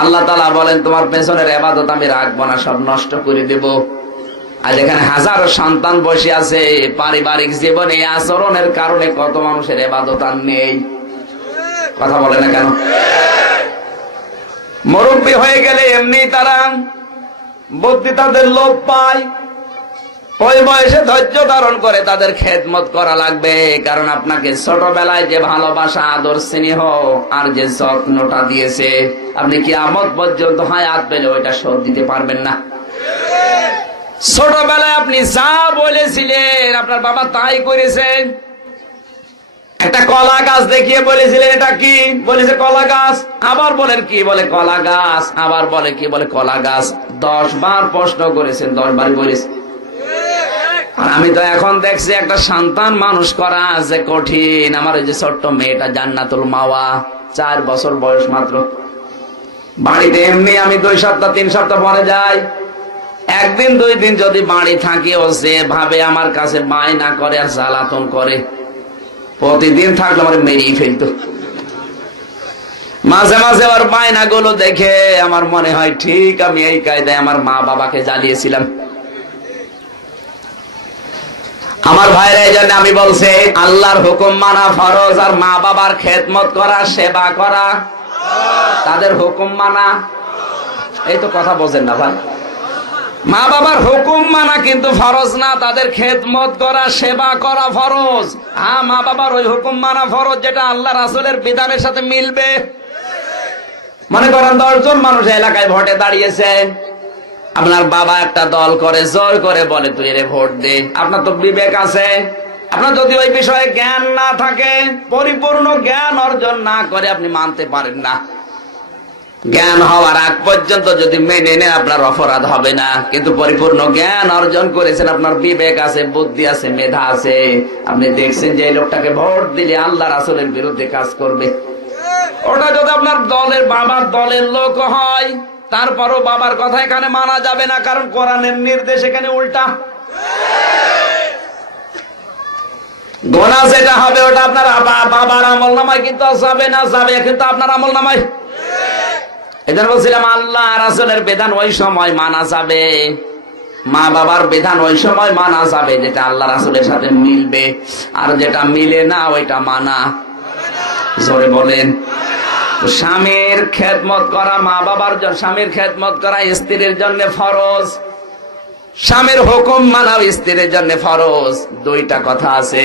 আল্লাহ তাআলা বলেন তোমার পেছনের ইবাদত আমি রাখবো না, সব নষ্ট করে দেব। আর এখানে হাজারো সন্তান বসে আছে, পারিবারিক জীবনে এই আচরণের কারণে কত মানুষের ইবাদত আর নেই। কথা বলে না কেন? মুরব্বী হয়ে গেলে এমনি তারা বুদ্ধি তাদের লোপ পায়, ওই বয়সে ধৈর্য ধারণ করে তাদের খেদমত করা লাগবে। কারণ আপনাকে ছোটবেলায় যে ভালোবাসা, আদর, স্নেহ আর যে যত্নটা দিয়েছে, আপনি কিয়ামত পর্যন্ত হায়াত পেলে ওইটা শোধ দিতে পারবেন না। ছোটবেলায় আপনি যা বলেছিলেন আপনার বাবা তাই করেছেন। একটা কলা গাছ দেখিয়ে বলেছিলেন এটা কি, বলেছে কলা গাছ। আবার বলেন কি, বলে কলা গাছ। আবার বলে কি, বলে কলা গাছ। 10 বার প্রশ্ন করেছেন, 10 বার বলেছেন। আর আমি তো এখন দেখছি একটা সন্তান মানুষ করা যে কঠিন। আমার ওই যে ছোট্ট মেয়েটা জান্নাতুল মাওয়া, 4 বছর বয়স মাত্র। বাড়িতে এমনি আমি 2 সপ্তাহ 3 সপ্তাহ পরে যাই, একদিন 2 দিন যদি বাড়ি থাকি, ও যেভাবে আমার কাছে বায়না করে আর জ্বালাতন করে, প্রতিদিন থাকলে আমার মেরেই ফেলতো। মাঝে মাঝে ওর বায়না গুলো দেখে আমার মনে হয় ঠিক আমি এই কায়দায় আমার মা বাবাকে জ্বালিয়েছিলাম। আমার ভাইরা, এই জন্য আমি বলছি আল্লাহর হুকুম মানা ফরজ, আর মা বাবার খেদমত করা, সেবা করা, তাদের হুকুম মানা। এই তো কথা বোঝেন না ভাই। মা বাবার হুকুম মানা কিন্তু ফরজ না, তাদের খেদমত করা, সেবা করা ফরজ। হ্যাঁ, মা বাবার ওই হুকুম মানা ফরজ যেটা আল্লাহ রাসূলের বিধানের সাথে মিলবে। মনে করেন 10 জন মানুষ এলাকায় ভোটে দাঁড়িয়েছে, আপনার বাবা একটা দল করে জোর করে বলে তুই এরে ভোট দে। আপনার তো বিবেক আছে, আপনার যদি ওই বিষয়ে জ্ঞান না থাকে, পরিপূর্ণ জ্ঞান অর্জন না করে আপনি মানতে পারেন না। জ্ঞান হওয়ার আগ পর্যন্ত যদি মেনে নেন আপনার অপরাধ হবে না। কিন্তু পরিপূর্ণ জ্ঞান অর্জন করেছেন, আপনার বিবেক আছে, বুদ্ধি আছে, মেধা আছে, আপনি দেখছেন যে এই লোকটাকে ভোট দিলে আল্লাহ রাসূলের বিরুদ্ধে কাজ করবে, ওটা যদি আপনার দলের বাবার দলের লোক হয়, তারপরও বাবার কথা এখানে মানা যাবে না, কারণ কোরআনের নির্দেশ এখানে উল্টা। গোনা যেটা হবে ওটা আপনার বাবার আমল নামায় কিন্তু যাবে না, যাবে কিন্তু আপনার আমল নামায়। এটা বলছিলাম আল্লাহ রাসূলের বিধান ওই সময় মানা যাবে, মা বাবার বিধান ওই সময় মানা যাবে যেটা আল্লাহ রাসূলের সাথে মিলবে, আর যেটা মিলে না ওইটা মানা। জোরে বলেন। স্বামীর খেদমত করা, মা বাবার জন্য স্বামীর খেদমত করা স্ত্রীর জন্য ফরজ। স্বামীর হুকুম মানাও স্ত্রীর জন্য ফরজ। 2টা কথা আছে,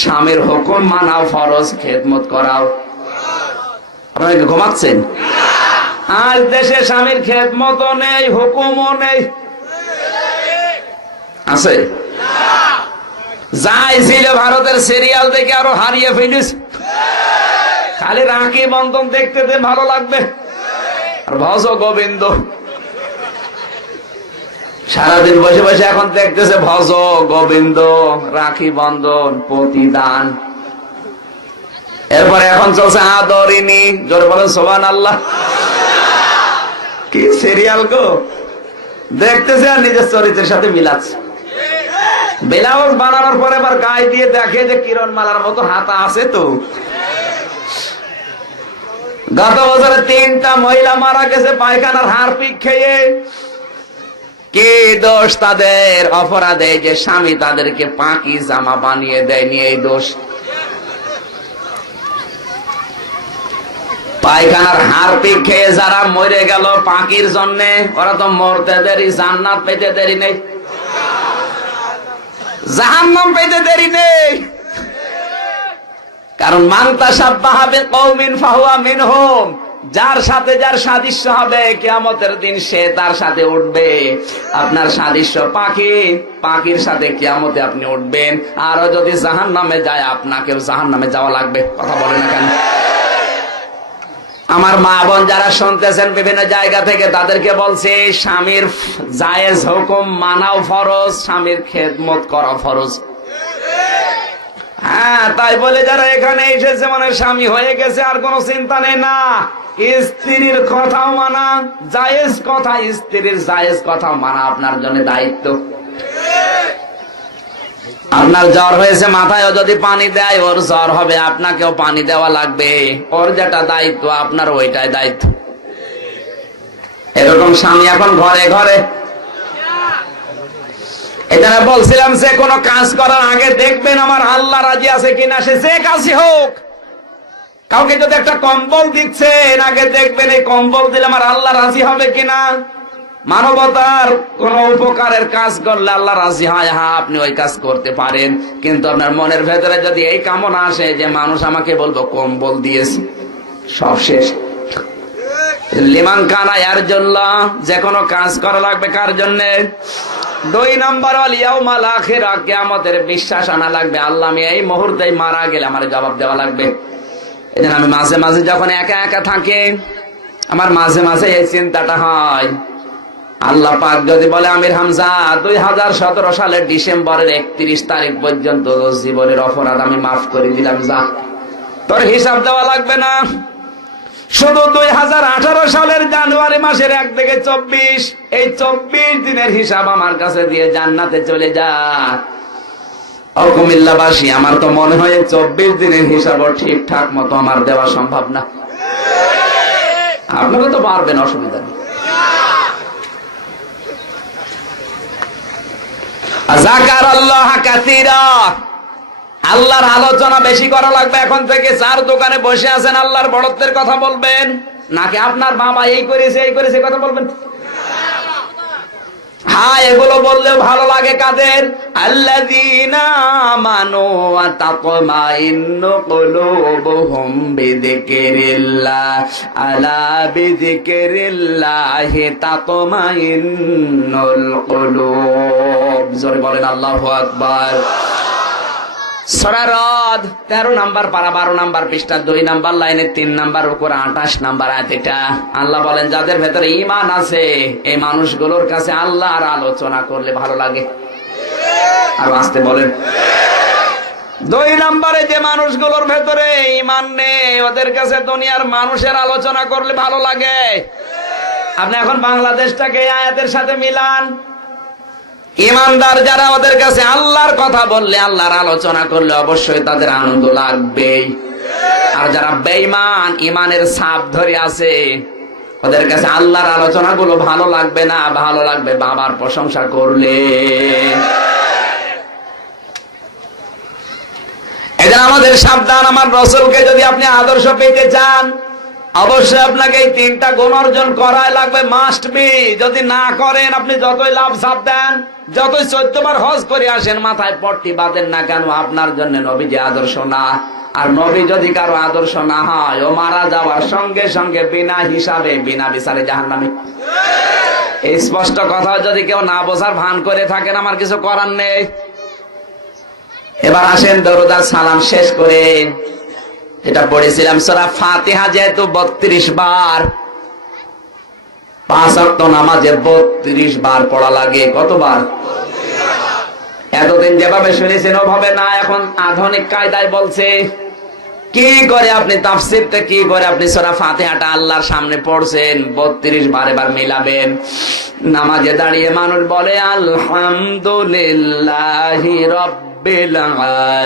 স্বামীর হুকুম মানাও ফরজ, খেদমত করাও। আপনারা কি ঘুমাচ্ছেন? আজ দেশে স্বামীর খেদমতও নেই, হুকুমও নেই। আছে? যাই ছিল ভারতের সিরিয়াল দেখে আরো হারিয়ে ফেলিস। খালি রাখি বন্ধন দেখতে ভালো লাগবে, আর ভজ গোবিন্দ সারাদিন বসে বসে এখন দেখতেছে ভজ গোবিন্দ, রাখি বন্ধন, প্রতিদান। এরপরে এখন চলছে আদরিনী। জোরে বলেন সুবহানাল্লাহ। কি সিরিয়াল গো, দেখতেছে আর নিজের চরিত্রের সাথে মিলাচ্ছে। ব্লাউজ বানানোর পরে আবার গায়ে দিয়ে দেখে যে কিরণমালার মতো হাতা আছে। তো গত বছরে 3টা মহিলা মারা গেছে পায়খানার হারপিক খেয়ে। কি দোষ তাদের? অপরাধে যে স্বামী তাদেরকে পাকি জামা বানিয়ে দেয়নি, এই দোষ। পায়খানার হারপিক খেয়ে যারা মরে গেল পাকির জন্য, ওরা তো মরতে দেরি, জান্নাত পেতে দেরি নেই, জাহান্নাম পেতে দেরি নেই। কারণ মান তাশাব্বাহা বিকওমিন ফাহুয়া মিনহুম, যার সাথে যার সাদৃশ্য হবে কিয়ামতের দিন সে তার সাথে উঠবে। আপনার সাদৃশ্য পাখি, পাখির সাথে কিয়ামতে আপনি উঠবেন। আর যদি জাহান্নামে যায় আপনাকেও জাহান্নামে যাওয়া লাগবে। কথা বলে না কেন? আমার মা বোন যারা শুনতেছেন বিভিন্ন জায়গা থেকে, তাদেরকে বলছে স্বামীর জায়েজ হুকুম মানাও ফরজ, স্বামীর খেদমত করা ফরজ। হ্যাঁ, তাই বলে যারা এখানে এসেছে মানে স্বামী হয়ে গেছে আর কোনো চিন্তা নেই না, স্ত্রীর কথাও মানা জায়েজ কথা, স্ত্রীর জায়েজ কথা মানা আপনার জন্য দায়িত্ব। আপনার জ্বর হয়েছে, মাথায়ও যদি পানি দেয় ওর জ্বর হবে, আপনাকেও পানি দেওয়া লাগবে। ওর যেটা দায়িত্ব আপনার ওইটাই দায়িত্ব। এরকম স্বামী এখন ঘরে ঘরে। এটা বলছিলাম যে কোনো কাজ করার আগে দেখবেন আমার আল্লাহ রাজি আছে কিনা, সে যে কাজই হোক। কাউকে যদি একটা কম্বল দিচ্ছেন, আগে দেখবেন এই কম্বল দিলে আমার আল্লাহ রাজি হবে কিনা। মানবতার কোন উপকারের কাজ করলে আল্লাহ রাজি হয়, হ্যাঁ আপনি ওই কাজ করতে পারেন। কিন্তু আপনার মনের ভেতরে যদি এই কামনা আসে যে মানুষ আমাকে বলবো কম্বল দিয়েছে, সব শেষ। লিমান কানা এর জন্য যে কোনো কাজ করা লাগবে কার জন্য? 2 নম্বর হল ইয়াউমাল আখিরা, কিয়ামতের বিশ্বাস আনা লাগবে। আল্লাহ আমি এই মুহূর্তেই মারা গেলে আমার জবাব দেওয়া লাগবে। এজন্য আমি মাঝে মাঝে যখন একা একা থাকি, আমার মাঝে মাঝে এই চিন্তাটা হয়, আল্লাহ পাক যদি বলে আমির হামজা 2017 সালের ডিসেম্বরের 31 তারিখ পর্যন্ত জীবনের অপরাধ আমি মাফ করে দিলাম, যা তোর হিসাব দেওয়া লাগবে না। শুধু 2018 সালের জানুয়ারি মাসের 1 থেকে 24, এই 24 দিনের হিসাব আমার কাছে দিয়ে জান্নাতে চলে যা। কুমিল্লাবাসী, আমার তো মনে হয় 24 দিনের হিসাবও ঠিকঠাক মতো আমার দেওয়া সম্ভব না। আপনারা তো পারবেন, অসুবিধা নেই। যাকারাল্লাহ কাসীরা, আল্লাহর আলোচনা বেশি করা লাগবে। এখন থেকে চার দোকানে বসে আছেন, আল্লাহর বড়ত্বের কথা বলবেন, নাকি আপনার বাবা এই করেছে এই করেছে কথা বলবেন? হ্যাঁ, এগুলো বললেও ভালো লাগে কাদের? আল্লাযীনা আমানু ওয়া তাতমাইন্নু কুলুবুহুম বিযিকরিল্লাহ, আলা বিযিকরিল্লাহি তাতমাইন্নুল কুলুব। জোরে বলেন আল্লাহু আকবার। সূরা রদ 13 নাম্বার পারা 12 নাম্বার পৃষ্ঠা 2 নাম্বার লাইনে 3 নাম্বার উপর 28 নাম্বার আয়াত। এটা আল্লাহ বলেন যাদের ভেতরে ঈমান আছে এই মানুষগুলোর কাছে আল্লাহর আলোচনা করলে ভালো লাগে। আর আসতে বলেন 2 নম্বরে যে মানুষগুলোর ভেতরে ঈমান নেই ওদের কাছে দুনিয়ার মানুষের আলোচনা করলে ভালো লাগে। আপনি এখন বাংলাদেশটাকে এই আয়াতের সাথে মিলান। ঈমানদার যারা ওদের কাছে আল্লাহর কথা বললে, আল্লাহর আলোচনা করলে অবশ্যই তাদের আনন্দ লাগবে। আর যারা বেঈমান, ঈমানের ছাপ ধরে আছে, ওদের কাছে আল্লাহর আলোচনা গুলো ভালো লাগবে না, ভালো লাগবে বাবার প্রশংসা করলে। এদের আমাদের সাবধান। আমার রাসূলকে যদি আপনি আদর্শ পেতে চান, অবশ্যই আপনাকে এই 3টা গুণ অর্জন করাই লাগবে, মাস্ট বি। যদি না করেন, আপনি যতই লাভ সাপ দেন, যতই 14 বার হজ করে আসেন, মাথায় পট্টি বাঁধেন না কেন, আপনার জন্য নবীজি আদর্শ না। আর নবী যদি কারো আদর্শ না হয়, ও মারা যাওয়ার সঙ্গে সঙ্গে বিনা হিসাবে বিনা বিচারে জাহান্নামে। এই স্পষ্ট কথা যদি কেউ না বোঝার ভান করে থাকেন, আমার কিছু করার নেই। এবার আসেন দরুদ আর সালাম শেষ করে, এটা পড়েছিলাম সূরা ফাতিহা যেহেতু 32 বার, 5 ওয়াক্ত নামাজে 32 বার পড়া লাগে। কতবার? এতদিন যেভাবে শুনেছেন ওভাবে না, এখন আধুনিক কায়দায় বলছে। কি করে আপনি তাফসীরতে, কি করে আপনি সূরা ফাতিহাটা আল্লাহর সামনে পড়ছেন 32 বার, এবার মিলাবেন। নামাজে দাঁড়িয়ে মানুষ বলে আলহামদুলিল্লাহি রাব্বিল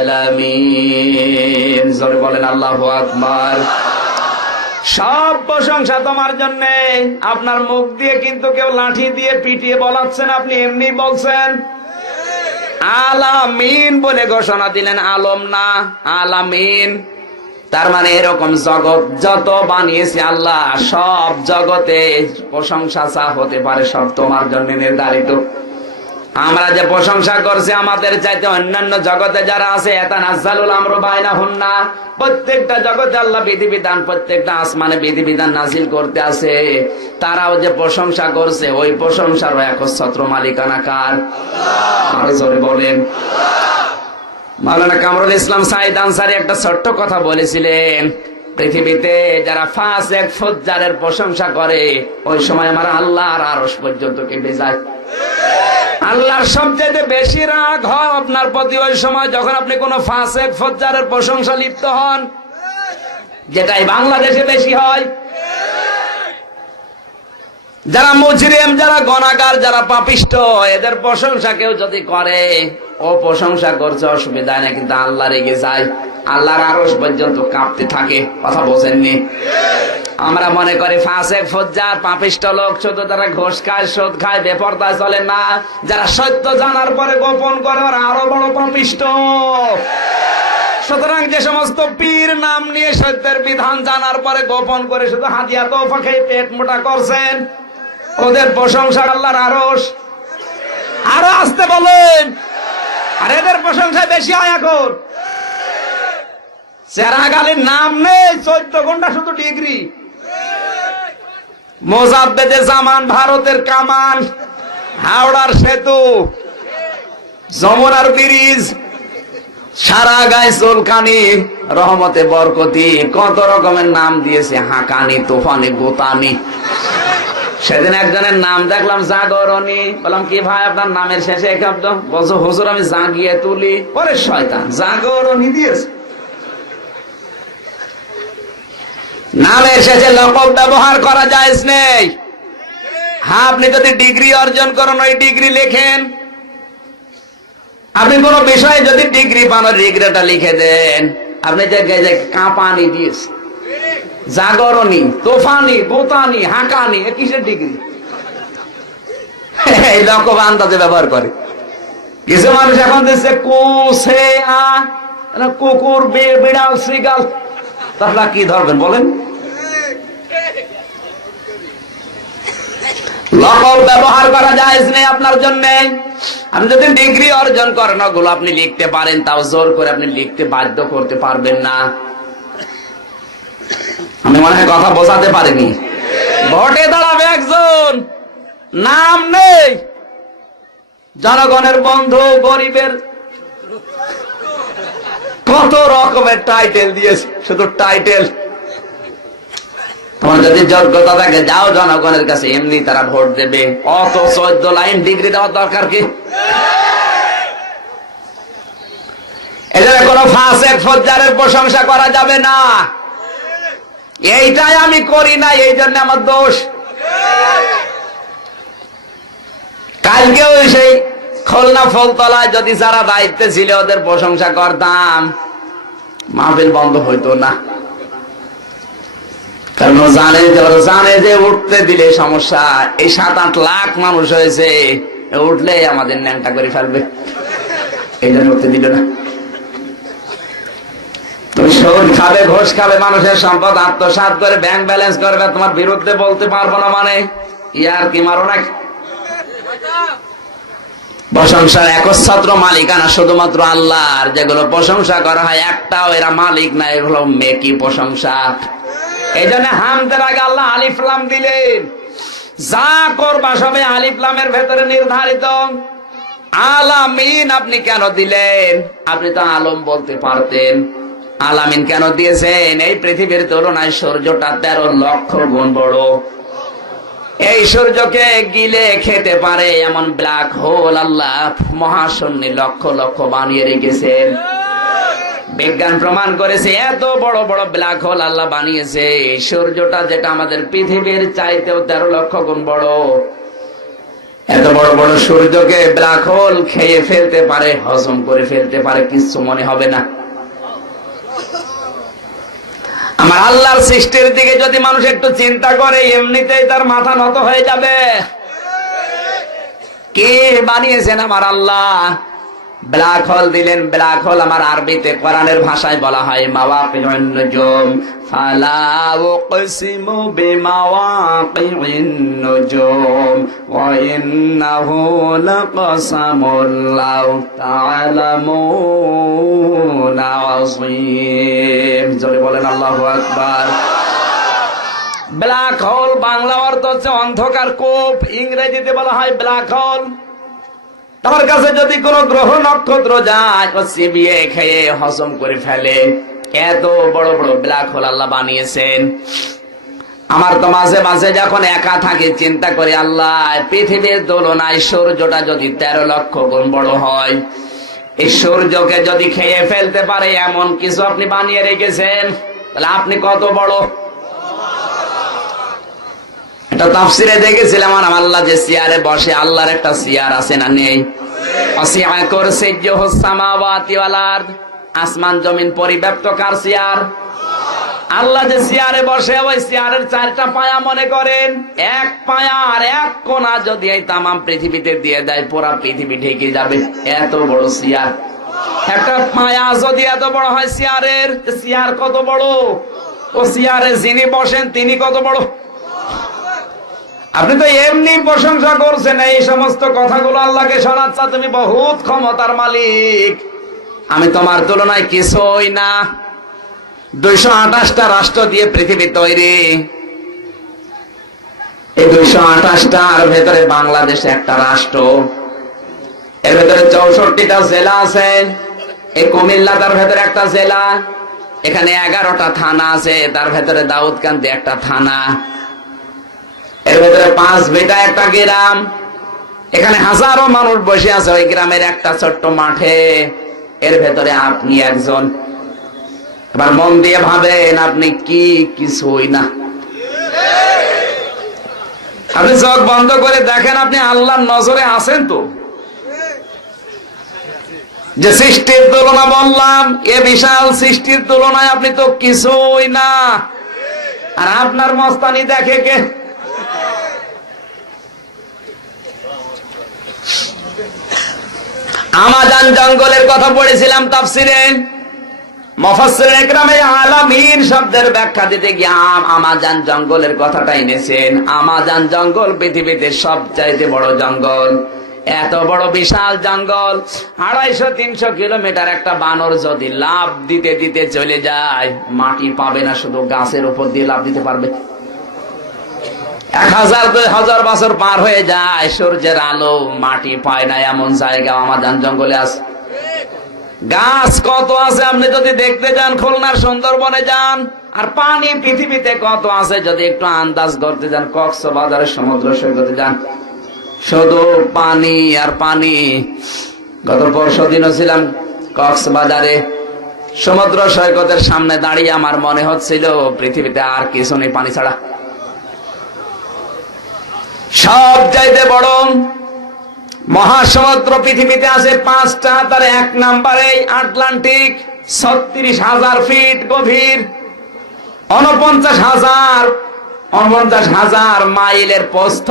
আলামিন। জোরে বলেন আল্লাহু আকবার। সব প্রশংসা তোমার জন্য। আপনার মুখ দিয়ে কিন্তু কেউ লাঠি দিয়ে পিটিয়ে বলাচ্ছেন, আপনি এমনি বলছেন। আলামিন বলে ঘোষণা দিলেন, আলম না আলামিন। তার মানে এরকম জগৎ যত বানিয়েছে আল্লাহ, সব জগতে প্রশংসা যা হতে পারে সব তোমার জন্য নির্ধারিত। আমরা যে প্রশংসা করছি, আমাদের চাইতে অন্যান্য জগতে যারা আছে, ইয়াতানাজ্জালুল আমরু বাইনাহুন্না, প্রত্যেকটা জগতে আল্লাহ বিধিবিধান, প্রত্যেকটা আসমানে বিধিবিধান নাযিল করতে আছে। তারাও যে প্রশংসা করছে, ওই প্রশংসার একচ্ছত্র মালিকানা কার? আরো জোরে বলেন। মাওলানা কামরুল ইসলাম সাঈদ আনসারী একটা ছোট্ট কথা বলেছিলেন, পৃথিবীতে যারা ফাসিক ফুজ্জারের প্রশংসা করে ওই সময় আমার আল্লাহর আরশ পর্যন্ত কেঁপে যায়। আল্লাহর সবচেয়ে বেশি রাগ হয় আপনার প্রতি ওই সময় যখন আপনি কোন ফাসিক ফুজ্জারের প্রশংসা লিপ্ত হন, যেটাই বাংলাদেশে বেশি হয়। যারা মুজরিম, যারা গুনাহগার, যারা পাপিষ্ঠ, এদের প্রশংসা কেউ যদি করে, ও প্রশংসা করছে অসুবিধা নেই, কিন্তু আল্লাহ রেগে যায়, আল্লাহর আরশ পর্যন্ত কাঁপতে থাকে। কথা বোঝেননি? আমরা মনে করি ফাসিক ফুজ্জার পাপিষ্ঠ লোক শুধু তারা ঘুষ খায়, সুদ খায়, বেপরদায় চলে না, যারা সত্য জানার পরে গোপন করে ওরা আরো বড় পাপিষ্ঠ। সুতরাং যে সমস্ত পীর নাম নিয়ে সত্যের বিধান জানার পরে গোপন করে শুধু হাদিয়া তোফা খেয়ে পেট মোটা করছেন, ওদের প্রশংসা আল্লাহর আরশ। আরো আসতে বলেন। আর এদের প্রশংসা বেশি হয় এখন। চেরাগালির নাম নেই, 14 ঘন্টা শুধু ডিগ্রি। মোজাব্বেদে জামান, ভারতের কামান, হাওড়ার সেতু, যমুনার ব্রিজ, সারা গায়ে চুলকানি, রহমতে বরকতি, কত রকমের নাম দিয়েছে, হাকানি, তুফানি, গোতানি। সেদিন একজনের নাম দেখলাম জাগরণী। বললাম কি ভাই আপনার নামের শেষে এক শব্দ? বলছো হুজুর আমি জাগিয়ে তুলি। পরে শয়তান, জাগরণী দিয়েছে। নামের শেষে লকব ব্যবহার করা যায় নেই। হ্যাঁ, আপনি যদি ডিগ্রি অর্জন করেন, ওই ডিগ্রি লেখেন। আপনি কোন বিষয়ে যদি ডিগ্রি পান, ডিগ্রিটা লিখে দেন। আপনি যে কাঁপানি দিয়েছে, জাগরণী, তোফানি, গোতানি, হাকানি, কিসের ডিগ্রি? এই লকব আন্দাজে ব্যবহার করে। কিছু মানুষ এখন দিচ্ছে কোসে আ, কুকুর, বিড়াল, শ্রীগাল। তাহলে কি ধরবেন বলেন? লকব ব্যবহার করা জায়েজ নেই আপনার জন্য। আপনি যদি ডিগ্রি অর্জন করেন, ওগুলো আপনি লিখতে পারেন, তাও জোর করে আপনি লিখতে বাধ্য করতে পারবেন না। আমি মনে হয় কথা বোঝাতে পারিনি। ভোটে দাঁড়াবে একজন, নাম নেই, জনগণের বন্ধু, গরিবের, কত রকমের টাইটেল দিয়েছে, শুধু টাইটেল। তোমার যদি যোগ্যতা থাকে যাও জনগণের কাছে, এমনি তারা ভোট দেবে। অত 14 লাইন ডিগ্রি দেওয়ার দরকার কি? এদের কোনো ফাসিক ফুজ্জারের প্রশংসা করা যাবে না। এইটাই আমি করি না, এই জন্য আমার দোষ। কালকেও সেই খুলনা ফুলতলায় যদি যারা দায়িত্বে ছিল ওদের প্রশংসা করতাম, মাহফিল বন্ধ হইতো না। কারণ জানে যে উঠতে দিলে সমস্যা। এই 7-8 লাখ মানুষ হয়েছে, উঠলে আমাদের ন্যাংটা করে ফেলবে, এই জন্য উঠতে দিল না। তুমি সুদ খাবে, ঘুষ খাবে, মানুষের সম্পদ আত্মসাৎ করে ব্যাংক ব্যালেন্স করবে, তোমার বিরুদ্ধে বলতে পারবো না মানে ইয়ার কি মারো না? প্রশংসার একচ্ছত্র মালিকানা শুধুমাত্র আল্লাহর। যেগুলো প্রশংসা করা হয় একটাও এরা মালিক না, এগুলো মেকি প্রশংসা। এই জন্য হামদের আগে আল্লাহ আলিফ লাম দিলেন। যা করবা সবে আলিফ লামের ভেতরে নির্ধারিত। আলামিন আপনি কেন দিলেন? আপনি তো আলম বলতে পারতেন। আলামিন কেন দিয়েছেন? এই পৃথিবীর তুলনায় সূর্যটা 13 লক্ষ গুণ বড়। এই সূর্যকে গিলে খেতে পারে এমন ব্ল্যাক হোল আল্লাহ মহাশূন্যে লক্ষ লক্ষ বানিয়ে রেখেছেন। বিজ্ঞান প্রমাণ করেছে এত বড় বড় ব্ল্যাক হোল আল্লাহ বানিয়েছে। সূর্যটা যেটা আমাদের পৃথিবীর চাইতেও 13 লক্ষ গুণ বড়, এত বড় বড় সূর্যকে ব্ল্যাক হোল খেয়ে ফেলতে পারে, হজম করে ফেলতে পারে, কিছু মনে হবে না। আমার আল্লাহর সৃষ্টির দিকে যদি মানুষ একটু চিন্তা করে, এমনিতেই তার মাথা নত হয়ে যাবে। কে বানিয়েছেন? আমার আল্লাহ। ব্ল্যাক হোল দিলেন। ব্ল্যাক হোল আমার আরবিতে কোরআনের ভাষায় বলা হয় মাওয়াকিউন নুজুম। ফালা উকসিমু বিমাওয়াকিউন নুজুম ওয়া ইন্নাহু লাকাসামুল লাউ তাআলামুনা আযীম। জোরে বলেন আল্লাহু আকবার। ব্ল্যাক হোল বাংলা অর্থ হচ্ছে অন্ধকার কূপ, ইংরেজিতে বলা হয় ব্ল্যাক হোল। তোমার কাছে যদি কোন গ্রহ নক্ষত্র যায়, ও চিবিয়ে খেয়ে হজম করে ফেলে, এত বড় বড় ব্ল্যাক হোল আল্লাহ বানিয়েছেন। আমার তো মাঝে মাঝে যখন একা থাকি চিন্তা করি, আল্লাহ পৃথিবীর তুলনায় সূর্যটা যদি 13 লক্ষ গুণ বড় হয়, এই সূর্যকে যদি খেয়ে ফেলতে পারে এমন কিছু আপনি বানিয়ে রেখেছেন, তাহলে আপনি কত বড়। এটা তাফসিরে দেখেছিলাম, আল্লাহ যে চেয়ারে বসে, আল্লাহর একটা চেয়ার আছে না নেই? ওয়াসিআ কুরসিয়্যুহুস সামাওয়াতি ওয়াল আরদ, আসমান জমিন পরিব্যাপ্ত কার চেয়ার? আল্লাহ যে চেয়ারে বসে, ওই চেয়ারের 4টা পায়া মনে করেন, এক পায়া আর এক কোণা যদি এই তামাম পৃথিবীতে দিয়ে দেয়, পুরা পৃথিবী ঢেকে যাবে, এত বড় চেয়ার। একটা পায়া যদি এত বড় হয় চেয়ারের, চেয়ার কত বড়? ও চেয়ারে যিনি বসেন তিনি কত বড়? আপনি তো এমনি প্রশংসা করছেন, এই সমস্ত কথাগুলো আল্লাহকে শোনাচ্ছা, তুমি বহুত ক্ষমতার মালিক, আমি তোমার তুলনায় কিছুই না। 228টা রাষ্ট্র দিয়ে পৃথিবী তৈরি, এই 228টার ভেতরে বাংলাদেশ একটা রাষ্ট্র, এর ভেতরে 64টা জেলা আছে, এই কুমিল্লা তার ভেতরে একটা জেলা, এখানে 11টা থানা আছে, তার ভেতরে দাউদকান্দি একটা থানা, এর ভেতরে 5 বিটা একটা গ্রাম, এখানে হাজারো মানুষ বসে আছে ওই গ্রামের একটা ছোট্ট মাঠে, এর ভেতরে আপনি একজন। এবার মন দিয়ে ভাবেন আপনি কি কিছুই না। আপনি চোখ বন্ধ করে দেখেন, আপনি আল্লাহর নজরে আছেন তো? যে সৃষ্টির তুলনা বললাম, এ বিশাল সৃষ্টির তুলনায় আপনি তো কিছুই না। আর আপনার মস্তানি দেখে কে? আমাজন জঙ্গলের কথা পড়েছিলাম তাফসিরে, মুফাসসির ইকরামে আলামিন শব্দের ব্যাখ্যা দিতে গিয়ে আমাজন জঙ্গলের কথাটা এনেছেন। আমাজন জঙ্গল পৃথিবীতে সবচাইতে বড় জঙ্গল, এত বড় বিশাল জঙ্গল, 250-300 কিলোমিটার একটা বানর যদি লাফ দিতে দিতে চলে যায়, মাটি পাবে না, শুধু গাছের উপর দিয়ে লাফ দিতে পারবে। 1000-2000 বছর পার হয়ে যায়, সূর্যের আলো মাটি পায় না, এমন জায়গা আমাজন জঙ্গলে আছে। গাছ কত আছে আপনি যদি দেখতে যান, খুলনার সুন্দরবনে যান। আর পানি পৃথিবীতে কত আছে যদি একটু আন্দাজ করতে যান, কক্সবাজারের সমুদ্র সৈকতে যান, শুধু পানি আর পানি। গত পরশুদিনও ছিলাম কক্সবাজারে, সমুদ্র সৈকতের সামনে দাঁড়িয়ে আমার মনে হচ্ছিল পৃথিবীতে আর কিছু নেই পানি ছাড়া। সব চাইতে বড় মহাসমুদ্র পৃথিবীতে আছে 5টা, তার 1 নম্বরে আটলান্টিক, 36,000 ফিট গভীর, 49,000 মাইলের প্রস্থ।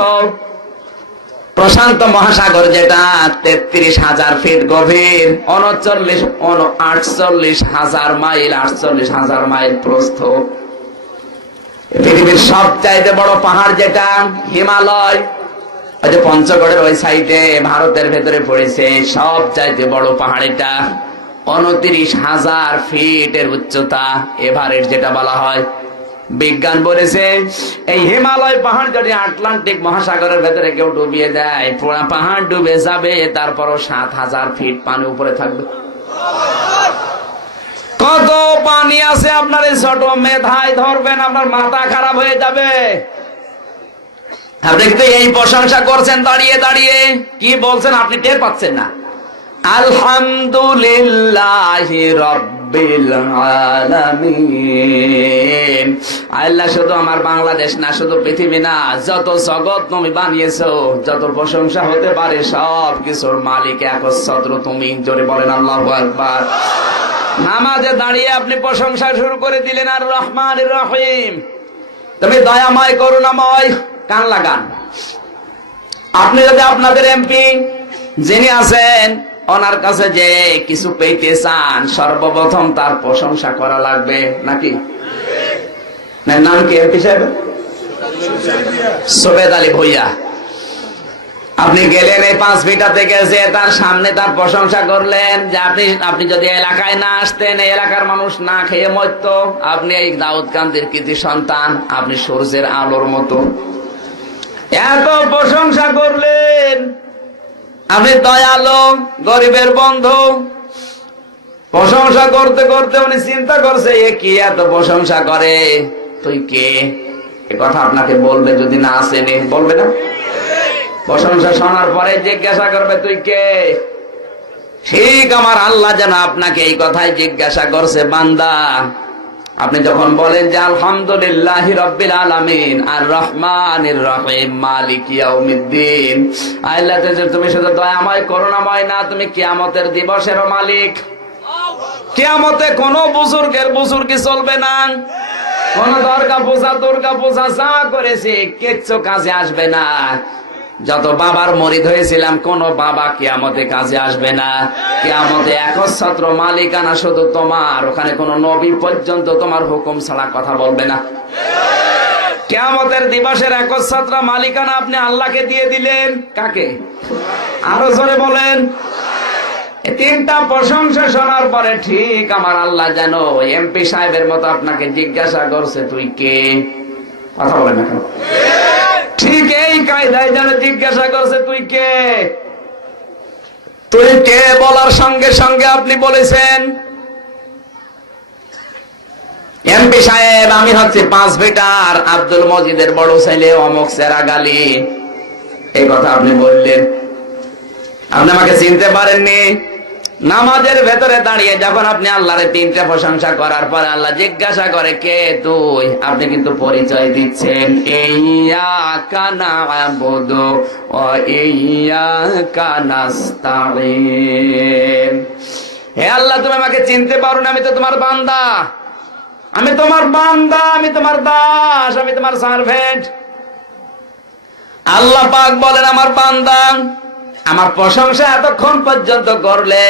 প্রশান্ত মহাসাগর যেটা 33,000 ফিট গভীর, 48,000 মাইল, 48,000 মাইল প্রস্থ। পৃথিবীর সবচাইতে বড় পাহাড় যেটা হিমালয়, ওই যে পঞ্চগড়ের ওই সাইডে ভারতের ভেতরে পড়েছে, সব চাইতে বড় পাহাড় এটা, 29,000 ফিটের উচ্চতা, এভারেস্ট যেটা বলা হয়। বিজ্ঞান বলেছে এই হিমালয় পাহাড় যদি আটলান্টিক মহাসাগরের ভেতরে কেউ ডুবিয়ে দেয়, পুরো পাহাড় ডুবে যাবে, তারপরও 7,000 ফিট পানি উপরে থাকবে। কত পানি আছে আপনার এই ছোট মেধায় ধরবেন, আপনার মাথা খারাপ হয়ে যাবে। আপনি কিন্তু এই প্রশংসা করছেন দাঁড়িয়ে দাঁড়িয়ে, কি বলছেন আপনি টের পাচ্ছেন না। আলহামদুলিল্লাহি রাব্বিল আলামিন। আল্লাহ শুধু আমার বাংলাদেশ না, শুধু পৃথিবী না, যত জগৎ তুমি বানিয়েছো, যত প্রশংসা হতে পারে সব কিছুর মালিক একচ্ছত্র তুমি। জোরে বলেন আল্লাহু আকবার। নামাজে দাঁড়িয়ে আপনি প্রশংসা শুরু করে দিলেন, আর রহমানির রহিম, তুমি দয়াময় করুণাময়। কান লাগান, আপনি যদি আপনাদের এমপি যিনি আছেন ওনার কাছে যে কিছু পেতে চান, সর্বপ্রথম তার প্রশংসা করা লাগবে নাকি? নাম কি এমপি সাহেব? সোবেদ আলী ভুইয়া। আপনি গেলেন এই 5 বিটা থেকে, যে তার সামনে তার প্রশংসা করলেন যে আপনি যদি এলাকায় না আসতেন, এই এলাকার মানুষ না খেয়ে মরত, আপনি এই দাউদকান্দির কৃতি সন্তান, আপনি সূর্যের আলোর মতো, এত প্রশংসা করলেন। আপনি দয়ালু, গরিবের বন্ধু, প্রশংসা করতে করতে উনি চিন্তা করছে এ কি এত প্রশংসা করে, তুই কে? এ কথা আপনাকে বলবে যদি না আসেনি, বলবে না? প্রশংসা শোনার পরে জিজ্ঞাসা করবে তুই কে? ঠিক আমার আল্লাহ যেন আপনাকে এই কথাই জিজ্ঞাসা করছে, বান্দা আপনি যখন বলেন যে আলহামদুলিল্লাহি রাব্বিল আলামিন আর রহমানির রহিম মালিকি ইয়াউমিদ্দিন, আল্লাহ তুমি শুধু দয়াময় করুণাময় না, তুমি কিয়ামতের দিবসেরও মালিক। কিয়ামতে কোন বুজুর্গি চলবে না, কোন দুর্গা পূজা যা করেছে কিচ্ছু কাজে আসবে না। যত বাবার মরিদ হয়েছিলাম কোন বাবা কিয়ামতে কাজে আসবে না। কিয়ামতে একচ্ছত্র মালিকানা শুধু তোমার, ওখানে কোন নবী পর্যন্ত তোমার হুকুম ছাড়া কথা বলবে না। কিয়ামতের দিবসের একচ্ছত্র মালিকানা আপনি আল্লাহকে দিয়ে দিলেন। কাকে? আরো জোরে বলেন। তিনটা প্রশংসা শোনার পরে ঠিক আমার আল্লাহ যেন এমপি সাহেবের মতো আপনাকে জিজ্ঞাসা করছে তুই কে? কথা বলেন না কেন? ঠিক এই কায়দায় যেন জিজ্ঞাসা করছে তুই কে? তুই কে বলার সঙ্গে সঙ্গে আপনি বলেছেন এমপি সাহেব আমি হচ্ছে 5 ভিটার আব্দুল মজিদের বড় ছেলে অমুক সেরাগালি। এই কথা আপনি বললেন। আপনি আমাকে চিনতে পারেননি। নামাজের ভেতরে দাঁড়িয়ে যখন আপনি আল্লাহরে তিনটা প্রশংসা করার পর আল্লাহ জিজ্ঞাসা করে কে তুই, আপনি কিন্তু পরিচয় দিচ্ছেন ইয়্যাকা না'বুদু ওয়া ইয়্যাকা নাস্তাঈন। হে আল্লাহ তুমি আমাকে চিনতে পারো না, আমি তো তোমার বান্দা, আমি তোমার বান্দা, আমি তোমার দাস, আমি তোমার সার্ভেন্ট। আল্লাহ পাক বলেন আমার বান্দা আমার প্রশংসা এতক্ষণ পর্যন্ত করলে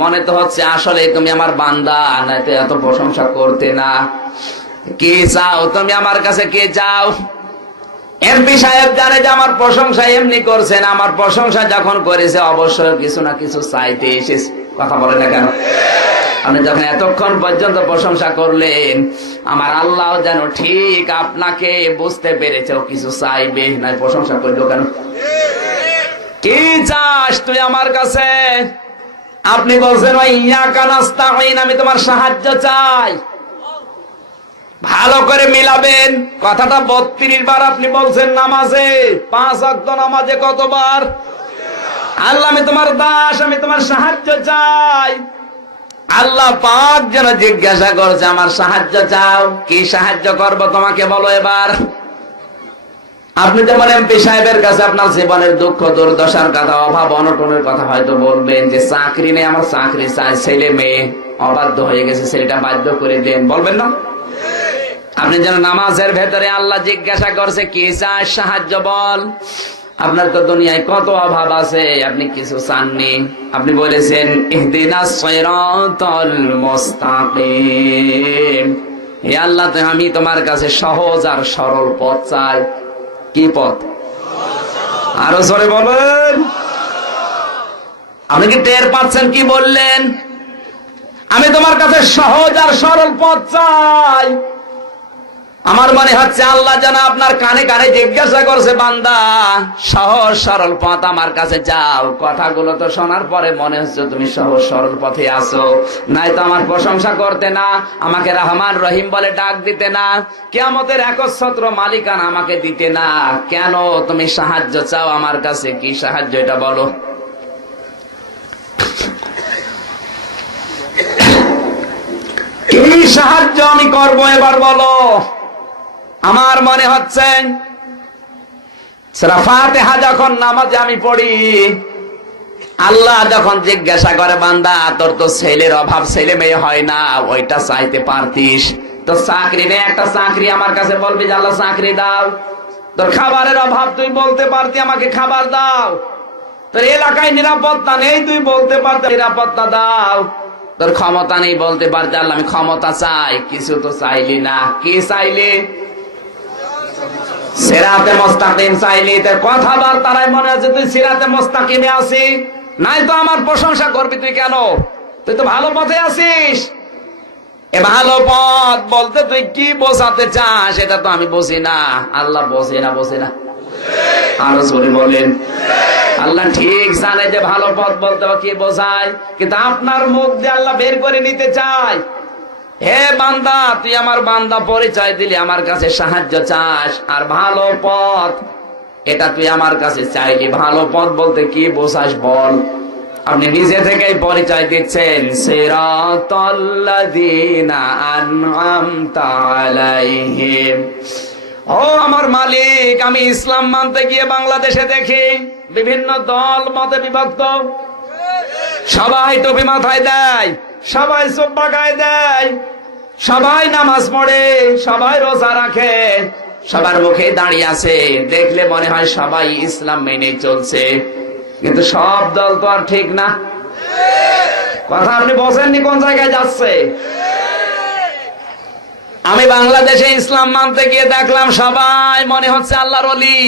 মনে তো হচ্ছে আসলে তুমি আমার বান্দা, নয়তো এত প্রশংসা করতে না। কি চাও তুমি আমার কাছে? কে চাও? এমপি সাহেব জানে যে আমার প্রশংসা এমনি করছেন, আমার প্রশংসা যখন করেছে অবশ্যই কিছু না কিছু চাইতে এসেছে। কথা বলে না কেন? আপনি যখন এতক্ষণ পর্যন্ত প্রশংসা করলেন আমার আল্লাহ যেন ঠিক আপনাকে বুঝতে পেরেছে ও কিছু চাইবে, না প্রশংসা করলো কেন? কি চাস তুই আমার কাছে? আপনি বলছেন ইয়্যাকা নাস্তাঈন, আমি তোমার সাহায্য চাই। ভালো করে মিলাবেন কথাটা। 32 বার আপনি বলছেন নামাজে, 5 ওয়াক্ত নামাজে কতবার? আল্লাহ আমি তোমার দাস, আমি তোমার সাহায্য চাই। আল্লাহ পাক যেন জিজ্ঞাসা করছে আমার সাহায্য চাও, কি সাহায্য করব তোমাকে বলো এবার। আপনি যেমন এমপি সাহেবের কাছে আপনার জীবনের দুঃখ দুর্দশার কথা, অভাব অনটনের কথা হয়তো বলবেন যে চাকরি নেই, আমার চাকরি চাই, ছেলে মেয়ে অবাধ্য হয়ে গেছে, ছেলেটা বাধ্য করে দেন, বলবেন না? আপনি যেন নামাজের ভেতরে আল্লাহ জিজ্ঞাসা করছে কি চাস, সাহায্য বল। আপনার তো দুনিয়ায় কত অভাব আছে, আপনি কিছু চাননি, আপনি বলেছেন ইহদিনাস সিরাতাল মুস্তাকিম। হে আল্লাহ আমি তোমার কাছে সহজ আর সরল পথ চাই। কি পথ? আরো জোরে বলেন। আপনি কি টের পাচ্ছেন কি বললেন? আমি তোমার কাছে সহজ আর সরল পথ চাই। আমার মনে হচ্ছে আল্লাহ যেন আপনার কানে কানে জিজ্ঞাসা করছে বান্দা সহজ সরল পথ আমার কাছে যাও। কথাগুলো তো শোনার পরে মনে হচ্ছে তুমি সহজ সরল পথে আসো, নাই তো আমার প্রশংসা করতে না, আমাকে রহমান রহিম বলে ডাক দিতে না, কিয়ামতের একচ্ছত্র মালিকানা আমাকে দিতে না। কেন তুমি সাহায্য চাও আমার কাছে? কি সাহায্য এটা বলো। কি সাহায্য আমি করব এবার বলো। আমার মনে হচ্ছে সূরা ফাতিহা যখন নামাজে আমি পড়ি, আল্লাহ যখন জিজ্ঞাসা করে বান্দা তোর তো ছেলের অভাব, ছেলে মেয়ে হয় না, ওইটা চাইতে পারতিস তো, চাকরি নেই, একটা চাকরি আমার কাছে বলবি যে আল্লাহ চাকরি দাও। তোর খাবারের অভাব, তুই বলতে পারতি আমাকে খাবার দাও। তোর এলাকায় নিরাপত্তা নেই, তুই বলতে পারতি নিরাপত্তা দাও। তোর ক্ষমতা নেই, বলতে পারতি আল্লাহ আমি ক্ষমতা চাই। কিছু তো চাইলি না। কি চাইলি? সিরাতে মুস্তাকিম চাইলি। তোর কথাবার্তায় মনে হচ্ছে তুই সিরাতে মুস্তাকিমে আছিস, নাই তো আমার প্রশংসা করবি তুই কেন? তুই তো ভালো পথে আছিস। এ ভালো পথ বলতে তুই কি বোঝাতে চাস সেটা তো আমি বুঝি না। আল্লাহ বোঝে না, বোঝে না। আরো জোরে বলেন। আল্লাহ ঠিক জানে যে ভালো পথ বলতে কি বোঝায়, কিন্তু আপনার মুখ দিয়ে আল্লাহ বের করে নিতে চায়। হে বান্দা, তুই আমার বান্দা, পরিচয় দিলি, আমার কাছে সাহায্য চাস, আর ভালো পথ এটা তুই আমার কাছে চাইলি। ভালো পথ বলতে কি বোঝাস বল। আপনি নিজে থেকেই পরিচয় দিচ্ছেন, সিরাতাল্লাযীনা আন'আমতা আলাইহিম। ও আমার মালিক, আমি ইসলাম মানতে গিয়ে বাংলাদেশে দেখি বিভিন্ন দল মতে বিভক্ত। সবাই টুপি মাথায় দেয়, সবাই জুব্বা গায়ে দেয়, সবাই নামাজ পড়ে, সবাই রোজা রাখে, সবার মুখে দাঁড়িয়ে আছে, দেখলে মনে হয় সবাই ইসলাম মেনে চলছে। কিন্তু সব দল তো আর ঠিক না। কথা আপনি বোঝেননি কোন জায়গায় যাচ্ছে। আমি বাংলাদেশে ইসলাম মানতে গিয়ে দেখলাম সবাই মনে হচ্ছে আল্লাহর ওলি,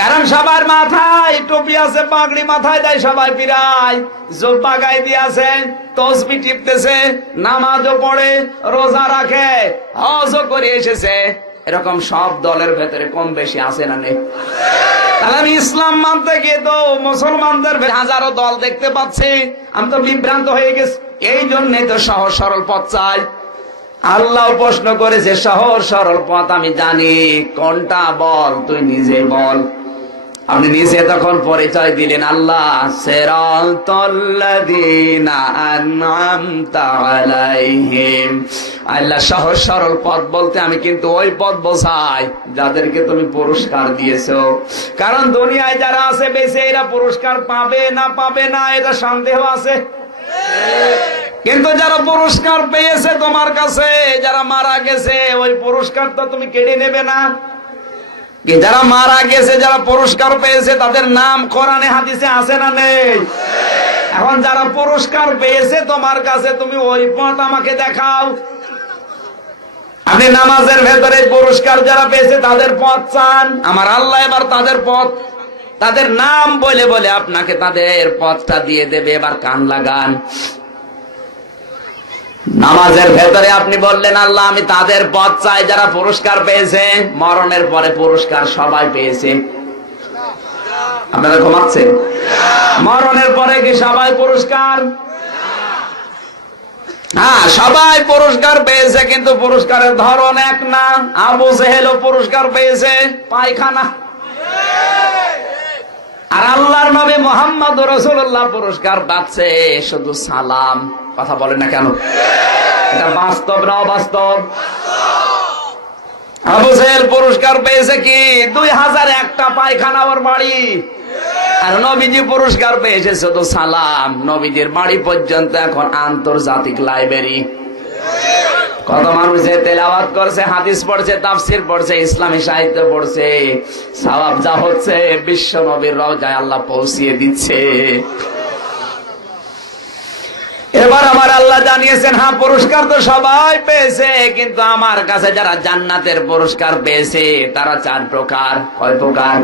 কারণ সবার মাথায় টুপি আছে, পাগড়ি মাথায় দেয়, সবাই পিরায়, জুব্বা গায়ে দিয়ে আছে, তসবিহ টিপতেছে, নামাজও পড়ে, রোজা রাখে, হজও করে এসেছে। এরকম সব দলের ভেতরে কম বেশি আছে না নেই? তাহলে আমি ইসলাম মানতে গিয়ে তো মুসলমানদের হাজারো দল দেখতে পাচ্ছি, আমি তো বিভ্রান্ত হয়ে গেছি। এই জন্যই তো সহজ সরল পথ চাই। আল্লাহ প্রশ্ন করেছে, সহজ সরল পথ আমি জানি, কোনটা বল, তুই নিজে বল। আপনি নিজে তখন পরিচয় দিলেন, আল্লাহ সিরাতাল্লাযীনা আন'আমতা আলাইহিম। আল্লাহ সহজ সরল পথ বলতে আমি কিন্তু ওই পথ বোঝাই যাদেরকে তুমি পুরস্কার দিয়েছো। কারণ দুনিয়ায় যারা আছে বেঁচে, এরা পুরস্কার পাবে না এটা সন্দেহ আছে। কিন্তু যারা পুরস্কার পেয়েছে তোমার কাছে, যারা মারা গেছে, ওই পুরস্কার তো তুমি কেড়ে নেবে না। যারা মারা গেছে, যারা পুরস্কার পেয়েছে, তাদের নাম কোরআনে হাদিসে আছে না নেই? এখন যারা পুরস্কার পেয়েছে তোমার কাছে, তুমি ওই পথ আমাকে দেখাও। আপনি নামাজের ভেতরে পুরস্কার যারা পেয়েছে তাদের পথ চান, আমার আল্লাহ এবার তাদের পথ, তাদের নাম বলে বলে আপনাকে তাদের পথটা দিয়ে দেবে। এবার কান লাগান। নামাজের ভেতরে আপনি বললেন, আল্লাহ আমি তাদের পথ চাই যারা পুরস্কার পেয়েছে। মরণের পরে পুরস্কার সবাই পেয়েছে? আপনারা ঘুমাচ্ছেন? মরণের পরে কি সবাই পুরস্কার? হ্যাঁ, সবাই পুরস্কার পেয়েছে, কিন্তু পুরস্কারের ধরন এক না। আবু জেহেলও পুরস্কার পেয়েছে, পায়খানা। আর আল্লাহর নবী মুহাম্মদ রাসূলুল্লাহ পুরস্কার পাচ্ছে শুধু সালাম। কথা বলেন না কেন? এটা বাস্তব না অবাস্তব? আবু জেহেল পুরস্কার পেয়েছে কি 2001টা পায়খানা ওর বাড়ি, আর নবীজি পুরস্কার পেয়েছে শুধু সালাম। নবীজির বাড়ি পর্যন্ত এখন আন্তর্জাতিক লাইব্রেরি। কত মানুষ তেলাওয়াত করছে, হাদিস পড়ছে, তাফসীর পড়ছে, ইসলামী সাহিত্য পড়ছে, সওয়াব যা হচ্ছে বিশ্ব নবীর রওজায় আল্লাহ পৌঁছিয়ে দিচ্ছে। এবার আমার আল্লাহ জানিয়েছেন, হ্যাঁ পুরস্কার তো সবাই পেয়েছে, কিন্তু আমার কাছে যারা জান্নাতের পুরস্কার পেয়েছে তারা 4 প্রকার। কয় প্রকার?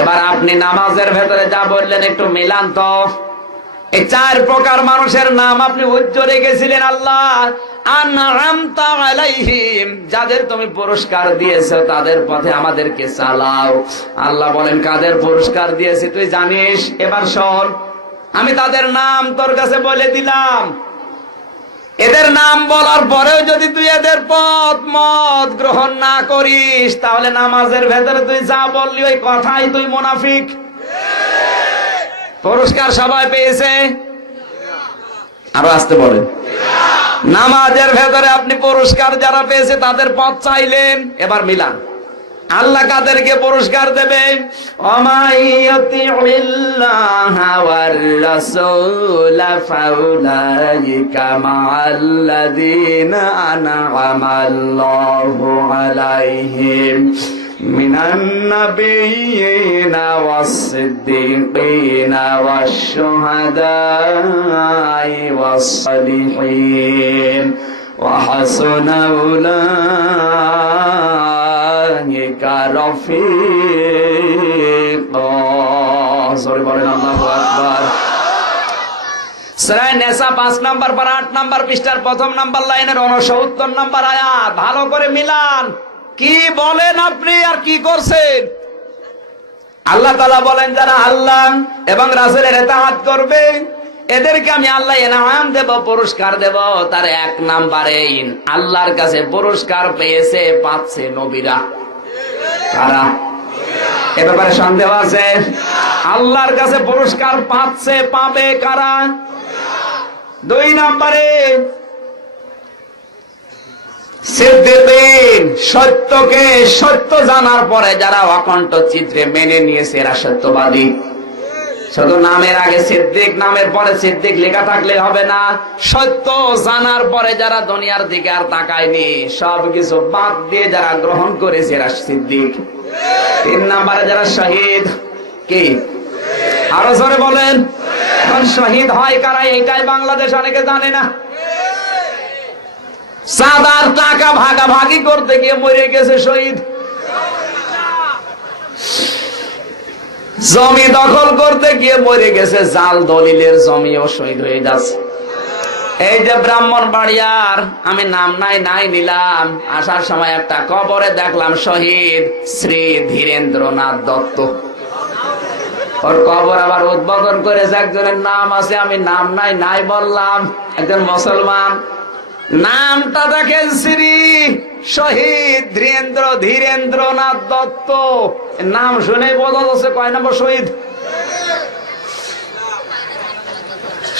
এবার আপনি নামাজের ভেতরে যা বললেন একটু মিলান তো। এই 4 প্রকার মানুষের নাম আপনি উজ্জ্বল রেখেছিলেন, আল্লাহ আন'আমতা আলাইহিম, যাদের তুমি পুরস্কার দিয়েছো তাদের পথে আমাদেরকে চালাও। আল্লাহ বলেন, কাদের পুরস্কার দিয়েছি তুই জানিস? এবার শোন, আমি তাদের নাম তোর কাছে বলে দিলাম। এদের নাম বলার পরেও যদি তুই এদের পথ মত গ্রহণ না করিস, তাহলে নামাজের ভেতরে তুই যা বললি ওই কথাই তুই মুনাফিক। পুরস্কার সবাই পেয়েছে? আরো আসতে বলেন। নামাজের ভেতরে আপনি পুরস্কার যারা পেয়েছে তাদের পথ চাইলেন। এবার মিলান, আল্লাহ কাদেরকে পুরস্কার দেবে? ওমাইয়াতিউল্লাহা ওয়ার রাসূল ফাউলাইকা মাআল্লাযীনা আন'আমাল্লাহু আলাইহিম মিনান নাবিয়্যিনা ওয়াস-সিদ্দীকিনা ওয়াশ-শুহাদাই ওয়াস-সালিহিন ওয়া হাসুনা উলাইকা রাফীকা। সরি বলেন আল্লাহু আকবার। সূরা নিসা 5 নাম্বার পারা 8 নাম্বার পৃষ্ঠার প্রথম নাম্বার লাইনের 69 নাম্বার আয়াত। ভালো করে মিলান। কি বলেন আপনি আর কি করছেন? আল্লাহ তাআলা বলেন যারা আল্লাহ এবং রাসূলের ইতাআত করবে এদেরকে আমি আল্লাহ ইনাম দেব, পুরস্কার দেব। তার 1 নম্বরে আল্লাহর কাছে পুরস্কার পেয়েছে, পাচ্ছে নবীরা। কারা? এ ব্যাপারে সন্দেহ আছে? আল্লাহর কাছে পুরস্কার পাচ্ছে, পাবে কারা? 2 নম্বরে সিদ্দিকীন, সত্যকে সত্য জানার পরে যারা অকণ্ঠ চিত্রে মেনে নিয়েছে এরা সত্যবাদী। শুধু নামের আগে সিদ্দিক, নামের পরে সিদ্দিক লেখা থাকলে হবে না। সত্য জানার পরে যারা দুনিয়ার দিকে আর তাকায়নি, সবকিছু বাদ দিয়ে যারা গ্রহণ করেছে এরা সিদ্দিক। 3 নম্বরে যারা শহীদ। কি? আরো জোরে বলেন। এখন শহীদ হয় কারা? এইটাই বাংলাদেশ অনেকে জানে না। সাদার টাকা ভাগাভাগি করতে গিয়ে মরে গেছে শহীদ। জমি দখল করতে গিয়ে মরে গেছে, জাল দলিলের জমিও শহীদ হয়ে যাচ্ছে। এই যে ব্রাহ্মণবাড়িয়ার আমি নাম নাই নিলাম, আসার সময় একটা কবরে দেখলাম শহীদ শ্রী ধীরেন্দ্রনাথ দত্ত। ওর কবর আবার উদ্বোধন করেছে, একজনের নাম আছে, আমি নাম নাই বললাম, একজন মুসলমান। নামটা দেখেন শ্রী শহীদ ধীরেন্দ্রনাথ দত্ত। নাম শুনে বোঝা যাচ্ছে কয় নম্বর শহীদ।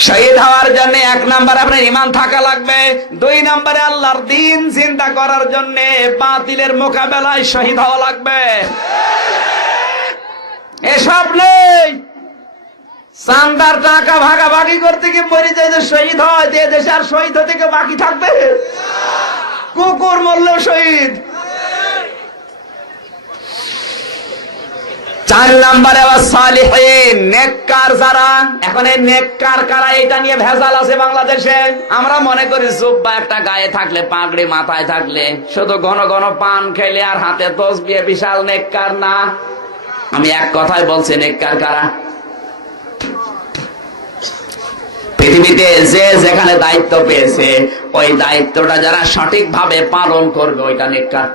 শহীদ হওয়ার জন্য 1 নম্বরে আপনার ঈমান থাকা লাগবে। 2 নম্বরে আল্লাহর দ্বীন চিন্তা করার জন্য বাতিলের মোকাবেলায় শহীদ হওয়া লাগবে। এসব নেই। চান্দার টাকা ভাগাভাগি করতে গিয়ে মরে যায় যে শহীদ হয়, যে দেশে আর শহীদ হতে গিয়ে বাকি থাকবে? কুকুর মরলেও শহীদ। 4 নম্বরে সালিহিন, নেককার যারা। এখন এই নেককার কারা, এটা নিয়ে ভেজাল আছে বাংলাদেশে। আমরা মনে করি জুব্বা একটা গায়ে থাকলে, পাগড়ি মাথায় থাকলে, শুধু ঘন ঘন পান খেলে আর হাতে তসবিহ বিশাল নেককার না। আমি এক কথায় বলছি, নেককার কারা? পৃথিবীতে যে যেখানে দায়িত্ব পেয়েছে ওই দায়িত্বটা যারা সঠিকভাবে পালন করবে ওইটা নেককার।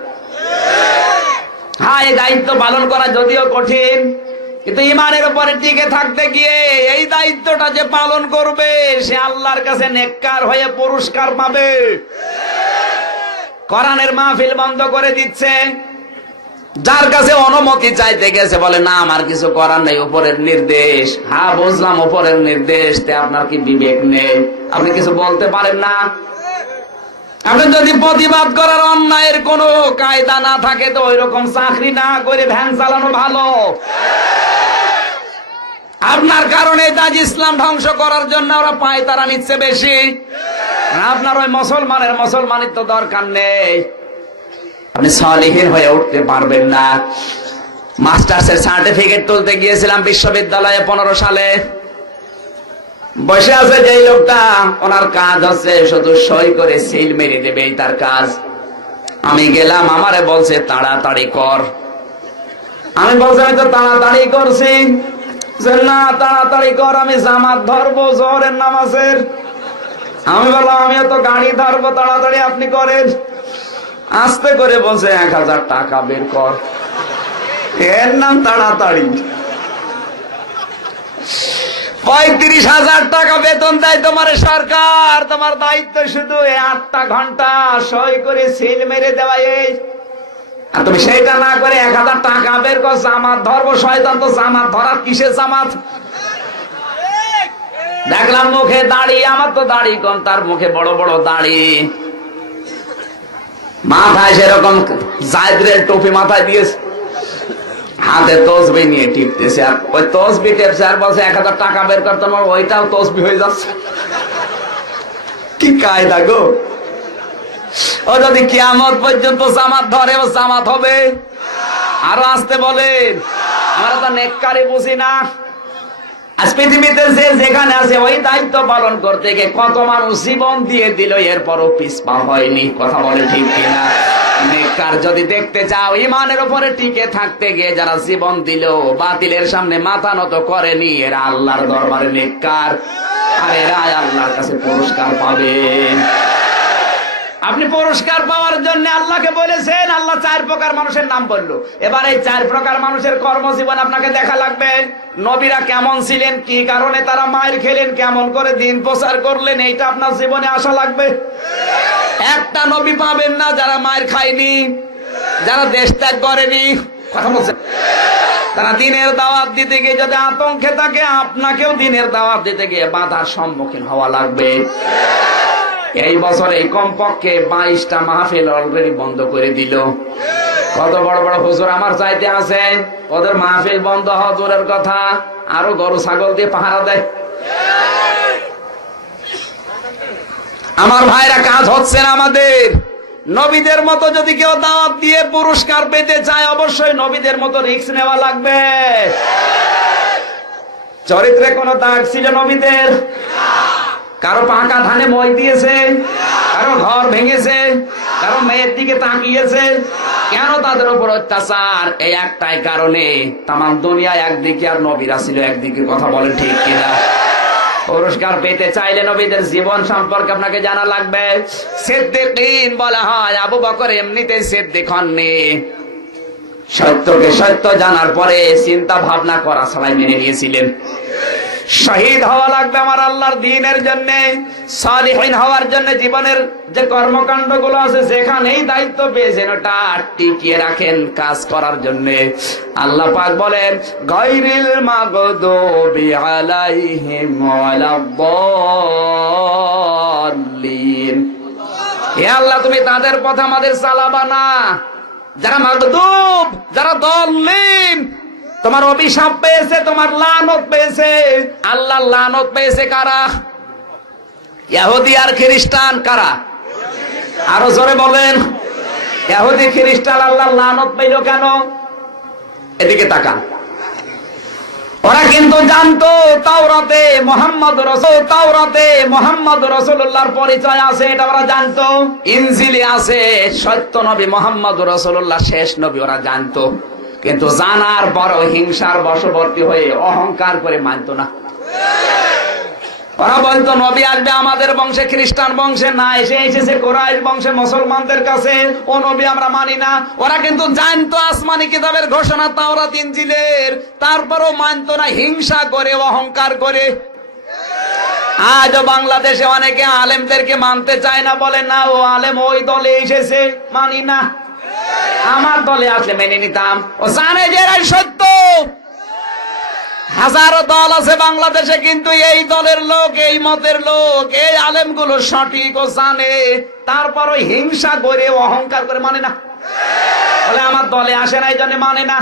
হ্যাঁ, এই দায়িত্ব পালন করা যদিও কঠিন, কিন্তু ঈমানের উপরে টিকে থাকতে গিয়ে এই দায়িত্বটা যে পালন করবে সে আল্লাহর কাছে নেককার হয়ে পুরস্কার পাবে। কোরআনের মাহফিল বন্ধ করে দিচ্ছে, যার কাছে অনুমতি চাইতে গেছে বলে না আমার কিছু করার নেই, উপরের নির্দেশ। হ্যাঁ বুঝলাম উপরের নির্দেশ, আপনার কি বিবেক নেই? আপনি কিছু বলতে পারেন না? আপনি যদি প্রতিবাদ করার অন্যায়ের কোন কায়দা না থাকে তো ওই রকম চাকরি না করে ভ্যান চালানো ভালো। আপনার কারণে তাজ ইসলাম ধ্বংস করার জন্য ওরা পায়তারা নিচ্ছে বেশি। আপনার ওই মুসলমানের তো দরকার নেই। আপনি সালিহিন হয়ে উঠতে পারবেন না। মাস্টার্সের সার্টিফিকেট তুলতে গিয়েছিলাম বিশ্ববিদ্যালয়ে 15 সালে। বসে আছে যেই লোকটা, ওনার কাজ হচ্ছে শুধু সই করে সিল মেরে দেবে, এই তার কাজ। আমি গেলাম, আমারে বলছে তাড়াতাড়ি কর। আমি বলছি আমি তো তাড়াতাড়ি করছি। না তাড়াতাড়ি কর, আমি জামাত ধরবো জোহরের নামাজের। আমি বললাম আমিও তো গাড়ি ধরবো, তাড়াতাড়ি আপনি করেন। আস্তে করে বলছে 1000 টাকা বের কর, এর নাম তাড়াতাড়ি। 35,000 টাকা বেতন দেয় তোমার সরকার, তোমার দায়িত্ব শুধু 8টা ঘন্টা সই করে সিল মেরে দেওয়া। এই আর তুমি সেইটা না করে 1000 টাকা বের কর, জামাত ধরবো। শয়তান তো জামাত ধরার কিসের জামাত? দেখলাম মুখে দাড়ি, আমার তো দাড়ি কম, তার মুখে বড় বড় দাড়ি, মাথায় সেরকম জায়দের টুপি মাথায় দিয়েছে, হাতে তসবি নিয়ে টিপতেছে। আর ওই তসবি টেপছে আর বলছে 1000 টাকা বের করতে, ওইটাও তসবি হয়ে যাচ্ছে। কি কায়দা গো! ও যদি কিয়ামত পর্যন্ত জামাত ধরে ও জামাত হবে। আরো আসতে বলেন, আমরা তো নেককারি বুঝি না। আজ পৃথিবীতে যে যেখানে আছে ওই দায়িত্ব পালন করতে গিয়ে কত মানুষ জীবন দিয়ে দিল, এরপরও পিছপা হয়নি। কথা বলে ঠিক কিনা? নেককার যদি দেখতে চাও, ঈমানের উপরে টিকে থাকতে গিয়ে যারা জীবন দিল, বাতিলের সামনে মাথা নত করেনি, এরা আল্লাহর দরবারে নেককার, আর এরা আল্লাহর কাছে পুরস্কার পাবে। আপনি আপনি পুরস্কার পাওয়ার জন্য আল্লাহকে বলেছেন, আল্লাহ 4 প্রকার মানুষের নাম বললো। এবার এই 4 প্রকার মানুষের কর্মজীবন আপনাকে দেখা লাগবে। নবীরা কেমন ছিলেন, কি কারণে তারা মায়ের খেলেন, কেমন করে দিন প্রচার করলেন, এইটা আপনার জীবনে আসা লাগবে। একটা নবী পাবেন না যারা মায়ের খায়নি, যারা দেশ ত্যাগ করেনি। কথা বলছেন? তারা দিনের দাওয়াত দিতে গিয়ে যদি আতঙ্কে থাকে, আপনাকেও দিনের দাওয়াত দিতে গিয়ে বাধার সম্মুখীন হওয়া লাগবে। এই বছর এই কমপক্ষে 22টা মাহফিল অলরেডি বন্ধ করে দিল। কত বড় বড় হুজুর আমার চাইতে আছে, ওদের মাহফিল বন্ধ হওয়া দূরের কথা, আরো গরু ছাগল দিয়ে পাহারা দেয়। আমার ভাইরা, কাজ হচ্ছে না আমাদের। নবীদের মতো যদি কেউ দাওয়াত দিয়ে পুরস্কার পেতে চায়, অবশ্যই নবীদের মতো রিস্ক নেওয়া লাগবে। চরিত্রে কোনো দাগ ছিল নবীদের? কারো পাকা ধানে মই দিয়েছে, কারো ঘর ভেঙেছে, কারো মেয়ের দিকে তাকিয়েছে? কেন তাদের উপর অত্যাচার? এই একটাই কারণে, তাম দুনিয়ায় একদিকে আর নবীরা ছিল একদিকে। কথা বলেন ঠিক কিনা? পুরস্কার পেতে চাইলে নবীদের জীবন সম্পর্কে আপনাকে জানা লাগবে। সিদ্দিকীন বলা হয়, আবু বকর এমনিতেই সিদ্দিক হননি। সত্যকে সত্য জানার পরে চিন্তা ভাবনা করা ছাড়াই মেনে নিয়েছিলেন। শহীদ হওয়া লাগবে আমার আল্লাহর দ্বীনের জন্য, সালিহিন হওয়ার জন্য। জীবনের যে কর্মকাণ্ড গুলো আছে, যেখানেই দায়িত্ব পেয়েছেন ওটা টিকিয়ে রাখেন কাজ করার জন্য। আল্লাহ পাক বলেন, গায়রিল মাগদুবি আলাইহিম ওয়ালাদ-দাল্লিন। হে আল্লাহ, তুমি তাদের পথে আমাদের চালাবা না যারা মাগদুব, যারা দাল্লিন। তোমার অভিশাপ পেয়েছে, তোমার লানত পেয়েছে। আল্লাহর লানত পেয়েছে কারা? ইহুদি আর খ্রিস্টান। কারা? আরো জোরে বলেন। ইহুদি খ্রিস্টান আল্লাহর লানত পেল কেন? এদিকে তাকান। ওরা কিন্তু জানতো তাওরাতে মুহাম্মদ রাসূলুল্লাহর পরিচয় আছে, এটা ওরা জানতো। ইনজিলে আছে সত্য নবী মুহাম্মদ রাসূলুল্লাহ শেষ নবী, ওরা জানতো। কিন্তু জানার পরও হিংসার বশবর্তী হয়ে অহংকার করে মানত না। ওরা বলতো নবী আসবে আমাদের বংশে, খ্রিস্টান বংশে না, এসেছে কুরাইশ বংশে মুসলমানদের কাছে, ও নবী আমরা মানি না। ওরা কিন্তু জানতো আসমানি কিতাবের ঘোষণা তাওরাত ইনজিলের, তারপরও মানতো না, হিংসা করে অহংকার করে। আজও বাংলাদেশে অনেকে আলেমদেরকে মানতে চায় না, বলে না ও আলেম ওই দলে এসেছে, মানি না। আমার দলে আসলে মেনে নিতাম। ও জানে যে এরাই সত্য। হাজারো দল আছে বাংলাদেশে, কিন্তু এই দলের লোক, এই মতের লোক, এই আলেমগুলো সঠিক ও জানে, তারপরও হিংসা করে অহংকার করে মানে না। বলে আমার দলে আসে না, এই জন্য মানে না।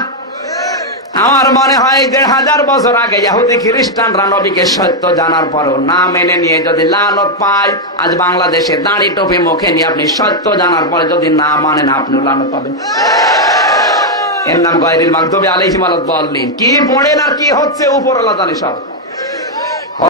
আমার মনে হয় 1500 বছর আগে ইহুদি খ্রিস্টানরা নবীকে সত্য জানার পরও না মেনে নিয়ে যদি লানত পায়, আজ বাংলাদেশে দাড়ি টুপি মুখে নিয়ে আপনি সত্য জানার পরে যদি না মানেন, আপনিও লানত পাবেন। এর নাম গায়রিল মাগদুবি আলাইহিম ওয়ালাদ-দাল্লিন। কি পড়েন আর কি হচ্ছে উপরওয়ালা জানে সব।